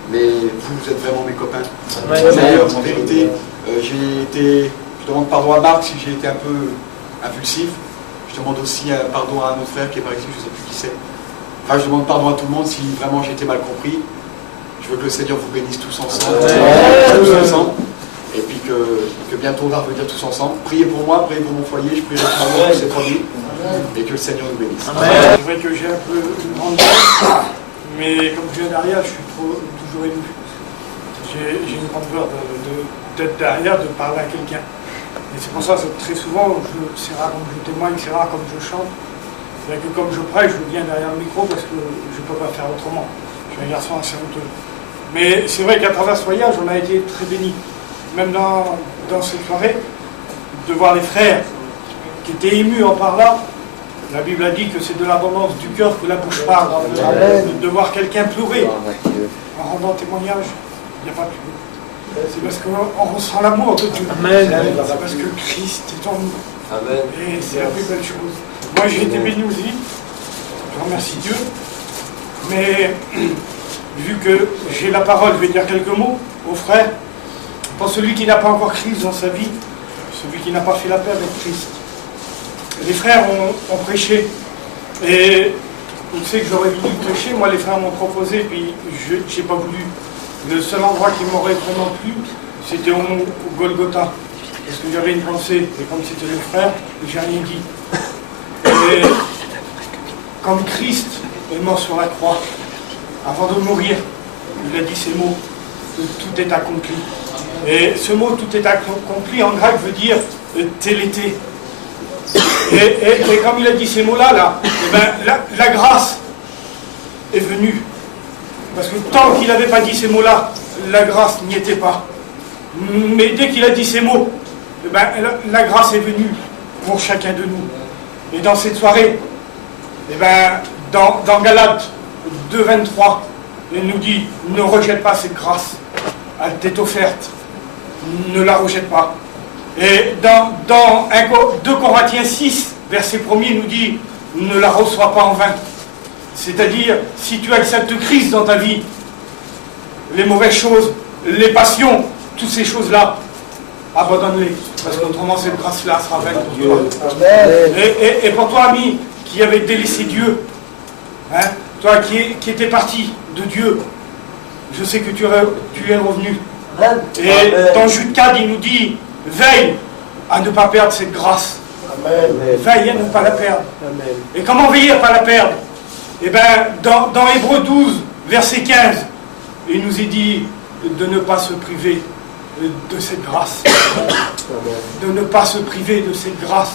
Mais vous êtes vraiment mes copains. En vérité, je demande pardon à Marc si j'ai été un peu impulsif. Je demande aussi pardon à un autre frère qui est par ici, je ne sais plus qui c'est. Enfin, je demande pardon à tout le monde si vraiment j'ai été mal compris. Je veux que le Seigneur vous bénisse tous ensemble. Et puis que bientôt on va revenir tous ensemble. Priez pour moi, priez pour mon foyer, je prierai pour moi, c'est promis. Et que le Seigneur nous bénisse. C'est vrai que j'ai un peu une grande peur, mais comme je viens derrière, je suis toujours ému. J'ai une grande peur d'être derrière, de parler à quelqu'un. Et c'est pour ça que très souvent, c'est rare comme je témoigne, c'est rare comme je chante. C'est que comme je prêche, je viens derrière le micro parce que je ne peux pas faire autrement. Je suis un garçon assez honteux. Mais c'est vrai qu'à travers ce voyage, on a été très bénis. Même dans cette soirée, de voir les frères qui étaient émus en parlant. La Bible a dit que c'est de l'abondance du cœur que la bouche parle. De voir quelqu'un pleurer en rendant témoignage, il n'y a pas plus beau. C'est parce qu'on ressent l'amour de Dieu. Amen. C'est parce que Christ est en nous. Amen. Et c'est la plus belle chose. moi j'ai été béni aussi, je remercie Dieu, mais vu que j'ai la parole, je vais dire quelques mots aux frères. Pour celui qui n'a pas encore Christ dans sa vie, celui qui n'a pas fait la paix avec Christ. Les frères ont prêché, et on sait que j'aurais voulu prêcher, moi les frères m'ont proposé, puis je n'ai pas voulu. Le seul endroit qui m'aurait vraiment plu, c'était au Golgotha, parce que j'avais une pensée, et comme c'était le frère, j'ai rien dit. Et comme Christ est mort sur la croix, avant de mourir, il a dit ces mots, tout est accompli. Et ce mot tout est accompli en grec veut dire télété. Et comme il a dit ces mots-là, eh ben, la grâce est venue. Parce que tant qu'il n'avait pas dit ces mots-là, la grâce n'y était pas. Mais dès qu'il a dit ces mots, eh ben, la grâce est venue pour chacun de nous. Et dans cette soirée, eh ben, dans Galates 2,23, il nous dit, ne rejette pas cette grâce. Elle t'est offerte. Ne la rejette pas. Et dans 2 Corinthiens 6, verset 1er, il nous dit, ne la reçois pas en vain. C'est-à-dire, si tu acceptes Christ dans ta vie, les mauvaises choses, les passions, toutes ces choses-là, abandonne-les. Parce qu'autrement, cette grâce-là sera vaine pour toi. Et pour toi, ami, qui avait délaissé Dieu, hein, toi qui étais parti de Dieu, je sais que tu es revenu. Et dans Jude 4, il nous dit, veille à ne pas perdre cette grâce. Veille à ne pas la perdre. Et comment veiller à ne pas la perdre? Eh bien, dans Hébreux 12, verset 15, il nous est dit de ne pas se priver de cette grâce. De ne pas se priver de cette grâce.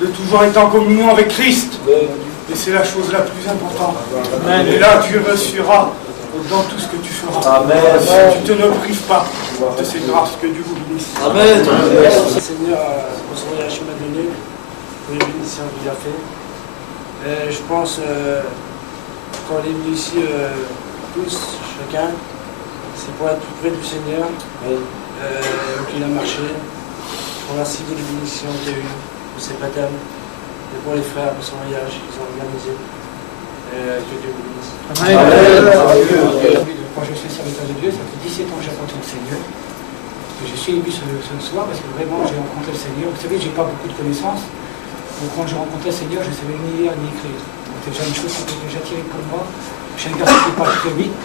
De toujours être en communion avec Christ. Et c'est la chose la plus importante. Et là, tu réussiras dans tout ce que tu feras. Amen. Si tu ne prives pas de cette grâce, que Dieu vous bénisse. Amen. Merci Seigneur pour ce voyage qu'il m'a donné, pour les bénédictions qu'il a fait. Je pense qu'on est venu ici tous, chacun, c'est pour être plus près du Seigneur, qu'il a marché. Je remercie pour les bénédictions qu'il y a eu, pour ses baptêmes, et pour les frères, pour son voyage qu'ils ont organisé. Que Dieu vous bénisse. Quand je suis serviteur de Dieu, ça fait 17 ans que j'apporte le Seigneur. Et je suis ému ce soir parce que vraiment j'ai rencontré le Seigneur. Vous savez, j'ai pas beaucoup de connaissances. Donc quand j'ai rencontré le Seigneur, je ne savais ni lire ni écrire. C'était déjà une chose qui était déjà tirée pour moi. Je suis un garçon qui parle très vite.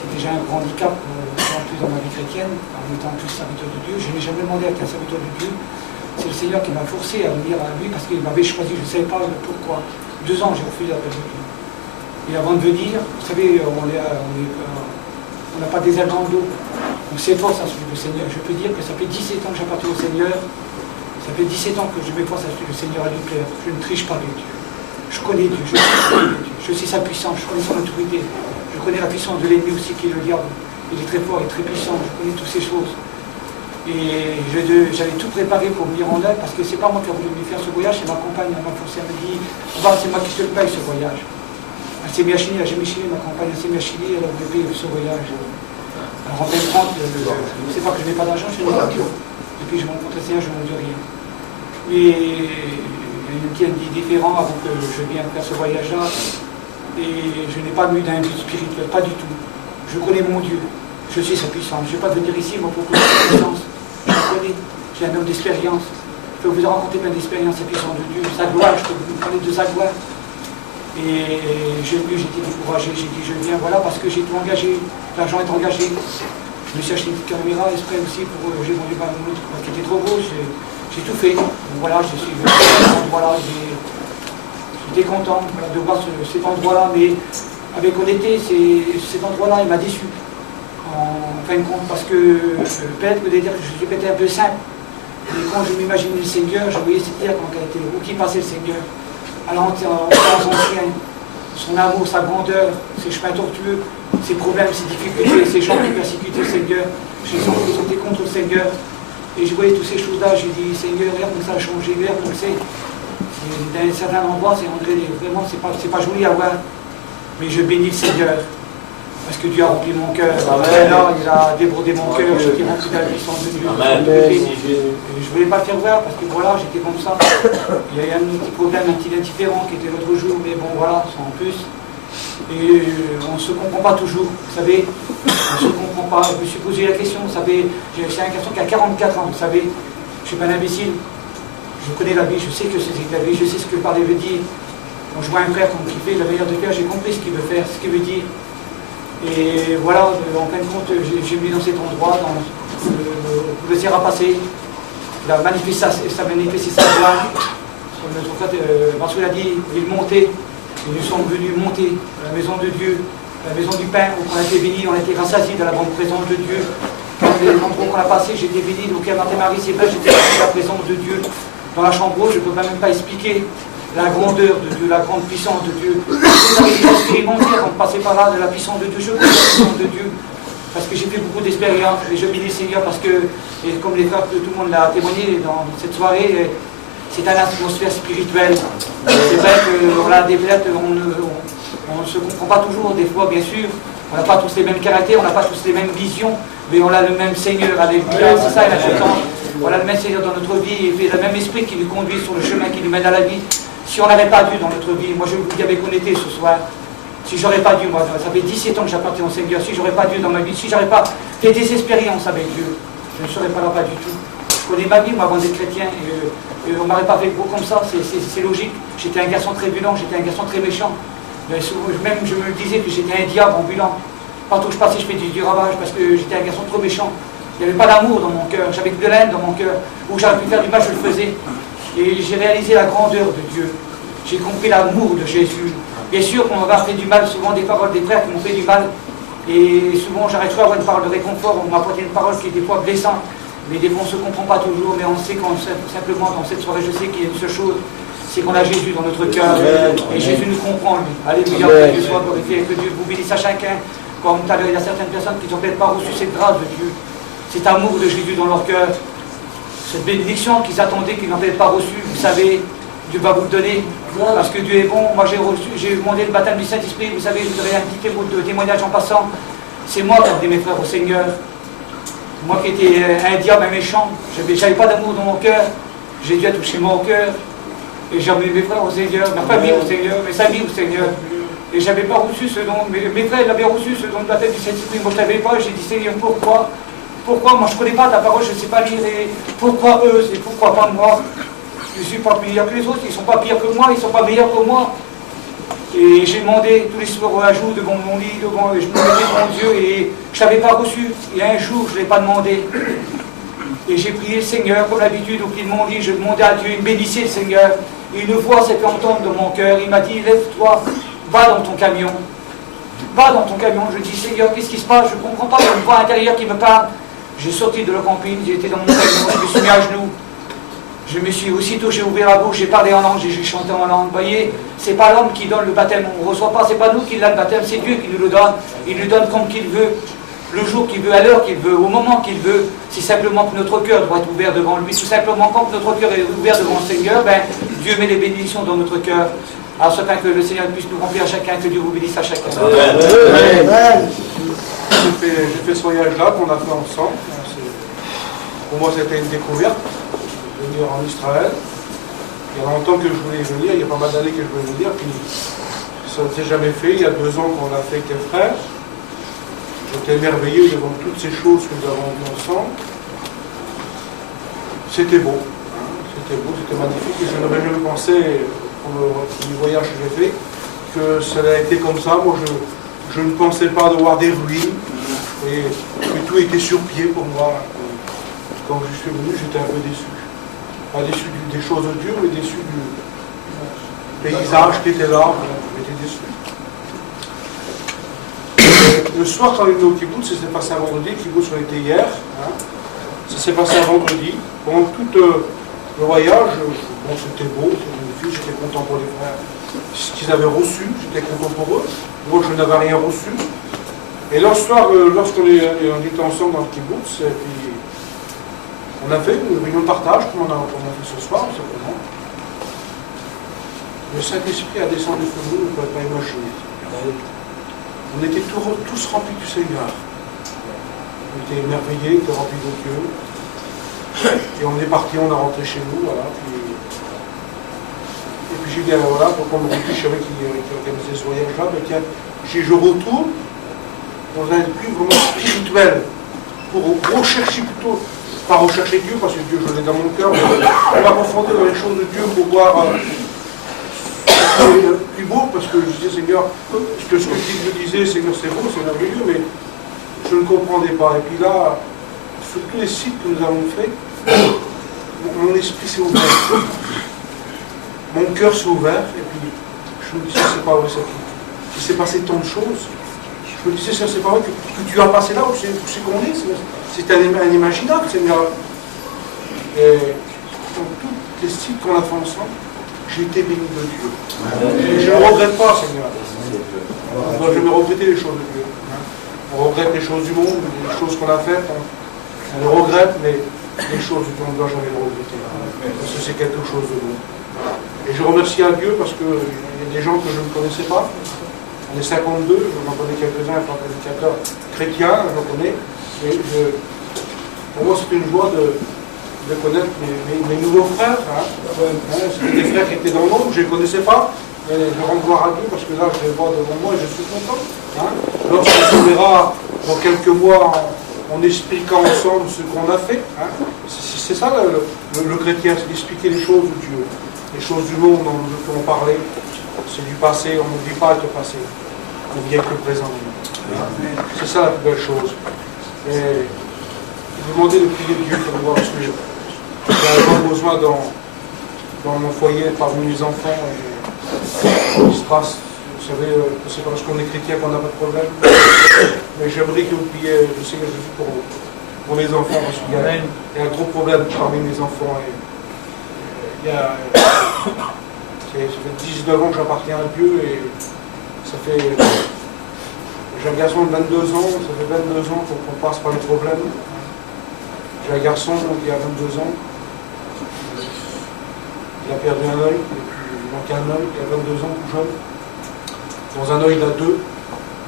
C'est déjà un grand handicap en plus dans ma vie chrétienne, en étant plus serviteur de Dieu. Je n'ai jamais demandé à être un serviteur de Dieu. C'est le Seigneur qui m'a forcé à venir à lui parce qu'il m'avait choisi, je ne savais pas pourquoi. 2 ans, j'ai refusé l'appel de Dieu. Et avant de venir, vous savez, on n'a pas des ailes dans le dos. On s'efforce à suivre le Seigneur. Je peux dire que ça fait 17 ans que j'appartiens au Seigneur. Ça fait 17 ans que je m'efforce à suivre le Seigneur à lui plaire. Je ne triche pas avec Dieu. Je connais Dieu, je sais sa puissance, je connais son autorité. Je connais la puissance de l'ennemi aussi qui est le diable. Il est très fort, il est très puissant. Je connais toutes ces choses. Et j'avais tout préparé pour venir en œuvre parce que c'est pas moi qui ai voulu me faire ce voyage, c'est ma compagne, elle m'a forcé, elle m'a dit, c'est moi qui te le paye ce voyage. Elle s'est mis à Chili, elle n'a jamais Chili, ma compagne, elle s'est mis à Chili, elle a voulu payer ce voyage. Alors en 2030, c'est pas que je n'ai pas d'argent, je n'ai pas de Dieu. Depuis que je rencontre le Seigneur, je ne dis rien. Mais il y a une dit différent avant que je vienne faire ce voyage-là. Et je n'ai pas eu d'un but spirituel, pas du tout. Je connais mon Dieu, je sais sa puissance. Je ne vais pas venir ici, moi, pour connaître sa puissance. Je le connais, j'ai un homme d'expérience. Je peux vous raconter plein d'expériences, la puissance de Dieu, sa gloire, je peux vous parler de sa gloire. Et j'étais découragé, j'ai dit je viens, voilà, parce que j'ai tout engagé, l'argent est engagé. Je me suis acheté une petite caméra exprès aussi pour j'ai vendu ma montre qui était trop beau, j'ai tout fait. Donc voilà, je suis venu, voilà, j'étais content de voir cet endroit-là, mais avec honnêteté, cet endroit-là, il m'a déçu. En fin de compte, parce que peut-être que je suis peut-être un peu simple, mais quand je m'imaginais le Seigneur, je voyais cette terre quand elle était où qui passait le Seigneur. Alors en ancien, son amour, sa grandeur, ses chemins tortueux, ses problèmes, ses difficultés, ses gens qui persécutaient le Seigneur, j'ai senti qu'ils étaient contre le Seigneur, et je voyais toutes ces choses-là, j'ai dit, Seigneur, regarde comme ça a changé, regarde comme c'est. Dans un certain endroit, c'est André, vraiment, c'est pas joli à voir, mais je bénis le Seigneur. parce que Dieu a rempli mon cœur. Là, il a débordé mon cœur, j'étais rempli de la puissance de Dieu. Je ne voulais pas faire voir parce que voilà, j'étais comme ça. Il y a eu un petit problème, un petit indifférent qui était l'autre jour, mais bon voilà, sans plus. Et on ne se comprend pas toujours, vous savez, on ne se comprend pas. Je me suis posé la question, vous savez, c'est un garçon qui a 44 ans, vous savez, je ne suis pas un imbécile, je connais la vie, je sais que c'est la vie, je sais ce que parler veut dire. Quand je vois un frère comme il fait la manière de faire, j'ai compris ce qu'il veut faire, ce qu'il veut dire. Et voilà, en fin de compte, j'ai mis dans cet endroit, dans le Sérapacé, il a manifesté sa gloire. Notre frère Marcel a dit, il montait. Et nous sommes venus monter à la maison de Dieu, à la maison du pain, où on a été bénis, on a été rassasiés de la grande présence de Dieu. Quand l'endroit qu'on a passé, j'étais béni, donc à Marthe-Marie, c'est vrai, j'étais dans la présence de Dieu. Dans la chambre, je ne peux même pas expliquer la grandeur de Dieu, la grande puissance de Dieu. J'ai expérimenté avant de passer par là de la puissance de Dieu, je connais la puissance de Dieu. Parce que j'ai fait beaucoup d'expériences, et je bénis le Seigneur parce que, et comme les frères, tout le monde l'a témoigné dans cette soirée, c'est une atmosphère spirituelle. C'est vrai qu'on a des bêtes, on ne se comprend pas toujours, des fois bien sûr. On n'a pas tous les mêmes caractères, on n'a pas tous les mêmes visions, mais on a le même Seigneur. Alléluia, c'est ça l'important. On a le même Seigneur dans notre vie, et le même esprit qui nous conduit sur le chemin qui nous mène à la vie. Si on n'avait pas dû dans notre vie, moi je vous dis avec honnêteté ce soir, si j'aurais pas dû, moi ça fait 17 ans que j'appartiens au Seigneur, si j'aurais pas dû dans ma vie, si j'aurais pas fait des expériences avec Dieu, je ne serais pas là, pas du tout. Je connais ma vie, moi, avant d'être chrétien, et on ne m'aurait pas fait gros comme ça, c'est logique. J'étais un garçon très violent, j'étais un garçon très méchant. Mais même je me disais que j'étais un diable ambulant. Partout où je passais, je faisais du ravage parce que j'étais un garçon trop méchant. Il n'y avait pas d'amour dans mon cœur, j'avais que de la haine dans mon cœur. Où j'aurais pu faire du mal, je le faisais. Et j'ai réalisé la grandeur de Dieu. J'ai compris l'amour de Jésus. Bien sûr qu'on m'a fait du mal, souvent des paroles des frères qui m'ont fait du mal. Et souvent j'arrête pas à avoir une parole de réconfort, on m'a apporté une parole qui est des fois blessante. Mais des fois on ne se comprend pas toujours, mais on sait simplement dans cette soirée, je sais qu'il y a une seule chose, c'est qu'on a Jésus dans notre cœur. Et Jésus nous comprend, lui. Alléluia, que Dieu soit glorifié, que Dieu vous bénisse à chacun. Comme tout à l'heure, il y a certaines personnes qui n'ont peut-être pas reçu cette grâce de Dieu, cet amour de Jésus dans leur cœur, cette bénédiction qu'ils attendaient, qu'ils n'ont peut-être pas reçu. Vous savez, Dieu va vous le donner, parce que Dieu est bon. Moi j'ai demandé le baptême du Saint-Esprit, vous savez, je voudrais un petit témoignage en passant. C'est moi qui ai amené mes frères au Seigneur. Moi qui étais un diable, un méchant, j'avais pas d'amour dans mon cœur, j'ai dû toucher mon cœur, et j'ai amené mes frères au Seigneur, ma famille au Seigneur, mes amis au Seigneur, et j'avais pas reçu ce don, mes frères avaient reçu ce don de baptême du Saint-Esprit, moi je l'avais pas, j'ai dit Seigneur, pourquoi? Pourquoi? Moi je connais pas ta parole, je ne sais pas lire, et pourquoi eux, et pourquoi pas moi? Je ne suis pas meilleur que les autres, ils ne sont pas pires que moi, ils ne sont pas meilleurs que moi. Et j'ai demandé tous les soirs à jour devant mon lit, je me mettais devant Dieu et je ne l'avais pas reçu. Et un jour, je ne l'ai pas demandé. Et j'ai prié le Seigneur, comme d'habitude, au pied de mon lit, je demandais à Dieu, il me bénissait le Seigneur. Et une voix s'est fait entendre dans mon cœur, il m'a dit, lève-toi, va dans ton camion. Va dans ton camion. Je dis, Seigneur, qu'est-ce qui se passe? Je ne comprends pas, il y a une voix intérieure qui me parle. J'ai sorti de la camping, j'ai été dans mon camion, je me suis mis à genoux. Je me suis aussitôt, j'ai ouvert la bouche, j'ai parlé en langue, j'ai chanté en langue. Vous voyez, c'est pas l'homme qui donne le baptême, on ne reçoit pas, c'est pas nous qui l'a le baptême, c'est Dieu qui nous le donne. Il nous donne comme qu'il veut, le jour qu'il veut, à l'heure qu'il veut, au moment qu'il veut. C'est simplement que notre cœur doit être ouvert devant lui. Tout simplement, quand notre cœur est ouvert devant le Seigneur, ben, Dieu met les bénédictions dans notre cœur. Alors, afin que le Seigneur puisse nous remplir à chacun, que Dieu vous bénisse à chacun. Amen. J'ai fait ce voyage-là qu'on a fait ensemble. Pour moi, c'était une découverte. Venir en Israël. Il y a longtemps que je voulais venir, il y a pas mal d'années que je voulais venir, puis ça ne s'est jamais fait. Il y a 2 ans qu'on l'a fait avec tes frères. J'étais merveilleux devant toutes ces choses que nous avons vues ensemble. C'était beau, hein, c'était beau, c'était magnifique, et je n'aurais jamais pensé, pour le voyage que j'ai fait, que cela a été comme ça. Moi, je ne pensais pas de voir des ruines, et que tout était sur pied pour moi. Quand je suis venu, j'étais un peu déçu. Pas déçu des choses de Dieu, mais déçu du paysage qui était là. J'étais déçu. Le soir, quand on était au kibbutz, ça s'est passé un vendredi. Le kibbutz, on était hier. Hein. Ça s'est passé un vendredi. Pendant tout le voyage, bon, c'était beau, c'était magnifique. J'étais content pour les frères. Ce qu'ils avaient reçu, j'étais content pour eux. Moi, je n'avais rien reçu. Et le soir, lorsqu'on était ensemble dans le kibbutz, et puis, on a fait une réunion de partage, comme on a fait ce soir, simplement. Le Saint-Esprit a descendu sur nous, on ne peut pas imaginer. On était tous remplis du Seigneur. On était émerveillés, on était remplis de Dieu. Et on est parti, on est rentré chez nous, voilà. Et puis j'ai dit, voilà, pour qu'on me réfléchisse, je savais qui organisait ce voyage-là, mais tiens, je retourne dans un but vraiment spirituel, pour rechercher plutôt, pas rechercher Dieu, parce que Dieu je l'ai dans mon cœur, mais pour approfondir dans les choses de Dieu, pour voir le plus beau, parce que je disais, Seigneur, ce que je me disais, Seigneur, c'est beau, c'est merveilleux, mais je ne comprenais pas. Et puis là, sur tous les sites que nous avons faits, mon esprit s'est ouvert. Mon cœur s'est ouvert, et puis je me disais, c'est pas vrai, il s'est passé tant de choses. Je me disais, c'est pas vrai que tu as passé là où c'est qu'on est, c'est inimaginable, Seigneur. Et dans tous les sites qu'on a fait ensemble, j'ai été béni de Dieu. Et je ne regrette pas, Seigneur. On ne doit jamais regretter les choses de Dieu. On regrette les choses du monde, les choses qu'on a faites, on les regrette, mais les choses du monde, on ne doit jamais les regretter. Parce que c'est quelque chose de bon. Et je remercie à Dieu parce qu'il y a des gens que je ne connaissais pas. On est 52, j'en connais quelques-uns, un prédicateur chrétien, j'en connais. Et pour moi, c'est une joie de connaître mes nouveaux frères. C'était des frères qui étaient dans l'ombre, je ne les connaissais pas. Mais je rends gloire à Dieu parce que là, je les vois devant moi et je suis content. Lorsqu'on se verra dans quelques mois en expliquant ensemble ce qu'on a fait, c'est ça le chrétien, c'est d'expliquer les choses de Dieu. Les choses du monde, on ne peut en parler. C'est du passé, on n'oublie pas le passé. On vit avec le présent. C'est ça la plus belle chose. Et demander de prier Dieu pour voir ce que j'ai un besoin dans mon foyer, parmi mes enfants. Et il se passe, vous savez, c'est parce qu'on est chrétien qu'on n'a pas de problème. Mais j'aimerais que vous priez le Seigneur Jésus pour mes enfants, parce qu'il y a un gros problème parmi mes enfants. Ça fait 19 ans que j'appartiens à Dieu et ça fait. J'ai un garçon de 22 ans, ça fait 22 ans qu'on passe par les problèmes. J'ai un garçon qui a 22 ans, il a perdu un œil, il manque un œil, il a 22 ans, tout jeune. Dans un œil, il a deux,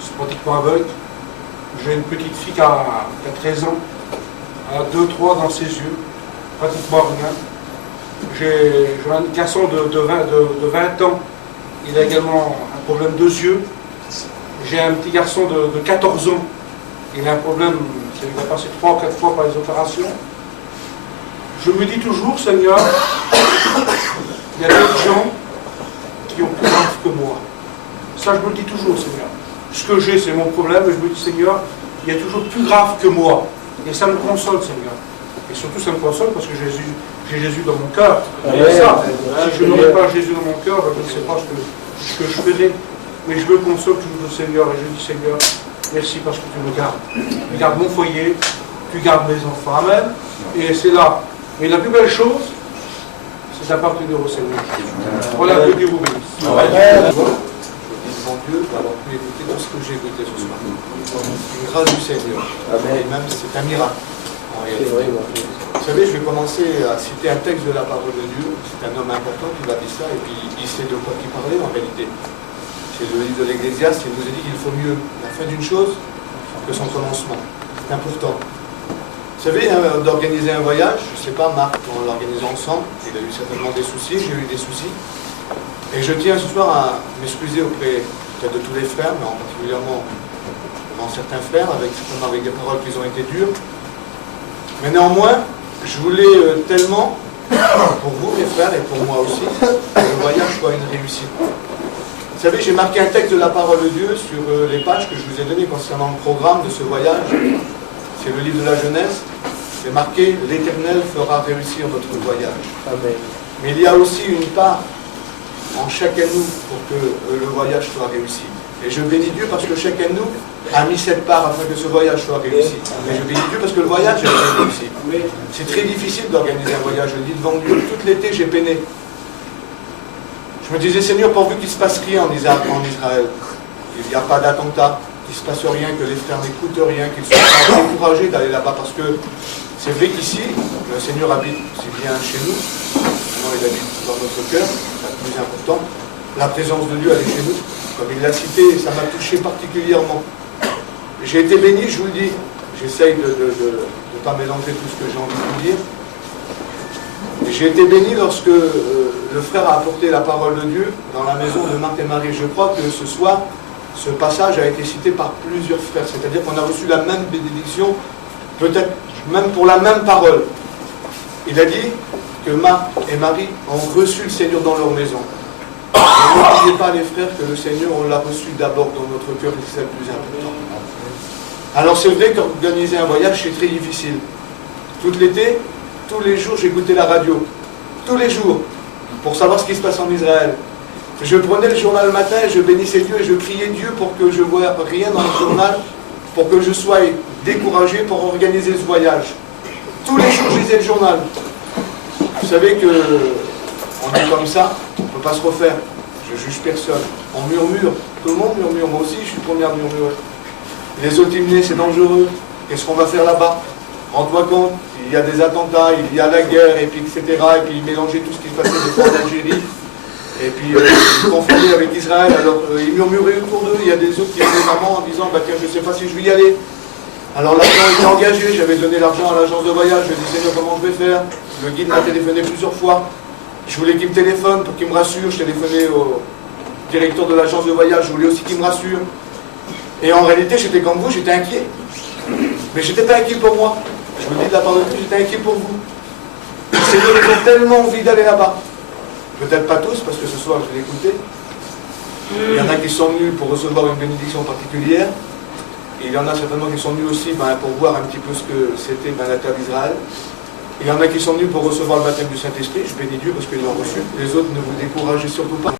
c'est pratiquement aveugle. J'ai une petite fille qui a 13 ans, elle a 2-3 dans ses yeux, pratiquement rien. J'ai un garçon de 20 ans, il a également un problème de yeux. J'ai un petit garçon de 14 ans, il a un problème, il va passer 3 ou 4 fois par les opérations. Je me dis toujours, Seigneur, il y a d'autres gens qui ont plus grave que moi. Ça, je me le dis toujours, Seigneur. Ce que j'ai, c'est mon problème, et je me dis, Seigneur, il y a toujours plus grave que moi. Et ça me console, Seigneur. Et surtout, ça me console parce que j'ai Jésus dans mon cœur. Ça, si je n'aurais pas Jésus dans mon cœur, je ne sais pas ce que je ferais. Mais je me console toujours le Seigneur et je dis, Seigneur, merci parce que tu me gardes. Tu gardes mon foyer, tu gardes mes enfants. Amen. Et c'est là. Mais la plus belle chose, c'est d'appartenir au Seigneur. Voilà que Dieu vous bénisse. Devant Dieu d'avoir pu écouter tout ce que j'ai écouté ce soir. Une grâce du Seigneur. Et même c'est un miracle. Vous savez, je vais commencer à citer un texte de la parole de Dieu. C'est un homme important qui va dire ça, et puis il sait de quoi il parlait en réalité. C'est le livre de l'Ecclésiaste, il nous a dit qu'il faut mieux la fin d'une chose que son commencement. C'est important. Vous savez, d'organiser un voyage, je ne sais pas, Marc, on l'organise ensemble, il a eu certainement des soucis, j'ai eu des soucis. Et je tiens ce soir à m'excuser auprès peut-être de tous les frères, mais en particulièrement dans certains frères, certainement avec des paroles qui ont été dures. Mais néanmoins, je voulais tellement, pour vous mes frères et pour moi aussi, que le voyage soit une réussite. Vous savez, j'ai marqué un texte de la parole de Dieu sur les pages que je vous ai données concernant le programme de ce voyage. C'est le livre de la Genèse. C'est marqué « L'Éternel fera réussir votre voyage ». Mais il y a aussi une part en chacun de nous pour que le voyage soit réussi. Et je bénis Dieu parce que chacun de nous a mis cette part afin que ce voyage soit réussi. Et je bénis Dieu parce que le voyage est réussi. C'est très difficile d'organiser un voyage, je le dis devant Dieu. Tout l'été, j'ai peiné. Je me disais, Seigneur, pourvu qu'il ne se passe rien en Israël. Il n'y a pas d'attentat, qu'il ne se passe rien, que les frères n'écoutent rien, qu'ils ne soient pas encouragés d'aller là-bas. Parce que c'est vrai qu'ici, le Seigneur habite, c'est bien chez nous. Maintenant, il habite dans notre cœur, c'est le plus important. La présence de Dieu, elle est chez nous. comme il l'a cité, ça m'a touché particulièrement. J'ai été béni, je vous le dis. J'essaye de ne pas mélanger tout ce que j'ai envie de vous dire. J'ai été béni lorsque le frère a apporté la parole de Dieu dans la maison de Marthe et Marie. Je crois que ce soir, ce passage a été cité par plusieurs frères. C'est-à-dire qu'on a reçu la même bénédiction, peut-être même pour la même parole. Il a dit que Marthe et Marie ont reçu le Seigneur dans leur maison. N'oubliez pas les frères que le Seigneur, on l'a reçu d'abord dans notre cœur et c'est le plus important. Alors c'est vrai qu'organiser un voyage, c'est très difficile. Tout l'été, tous les jours, j'écoutais la radio. Tous les jours, pour savoir ce qui se passe en Israël. Je prenais le journal le matin et je bénissais Dieu et je priais Dieu pour que je ne voie rien dans le journal, pour que je sois découragé pour organiser ce voyage. Tous les jours, je lisais le journal. Vous savez que on est comme ça, on ne peut pas se refaire. Je juge personne. On murmure, tout le monde murmure. Moi aussi, je suis le premier à murmurer. Les autres, ils me disent, c'est dangereux. Qu'est-ce qu'on va faire là-bas? Rends-toi compte, il y a des attentats, il y a la guerre, et puis etc. Et puis mélanger tout ce qui se passait des fois en Algérie. Et puis ils confondaient avec Israël. Alors ils murmuraient autour d'eux. Il y a des autres qui venaient maman en disant, bah tiens, je ne sais pas si je vais y aller. Alors l'argent était engagé, j'avais donné l'argent à l'agence de voyage. Je dis, Seigneur, comment je vais faire? Le guide m'a téléphoné plusieurs fois. Je voulais qu'il me téléphone pour qu'il me rassure. Je téléphonais au directeur de l'agence de voyage, je voulais aussi qu'il me rassure. Et en réalité, j'étais comme vous, j'étais inquiet. Mais je n'étais pas inquiet pour moi. Je vous dis de la part de Dieu, j'étais inquiet pour vous. C'est que ils ont tellement envie d'aller là-bas. Peut-être pas tous, parce que ce soir, je l'ai écouté. Il y en a qui sont venus pour recevoir une bénédiction particulière. Et il y en a certainement qui sont venus aussi pour voir un petit peu ce que c'était la terre d'Israël. Il y en a qui sont venus pour recevoir le baptême du Saint-Esprit. Je bénis Dieu parce qu'ils l'ont reçu. Les autres, ne vous découragez surtout pas.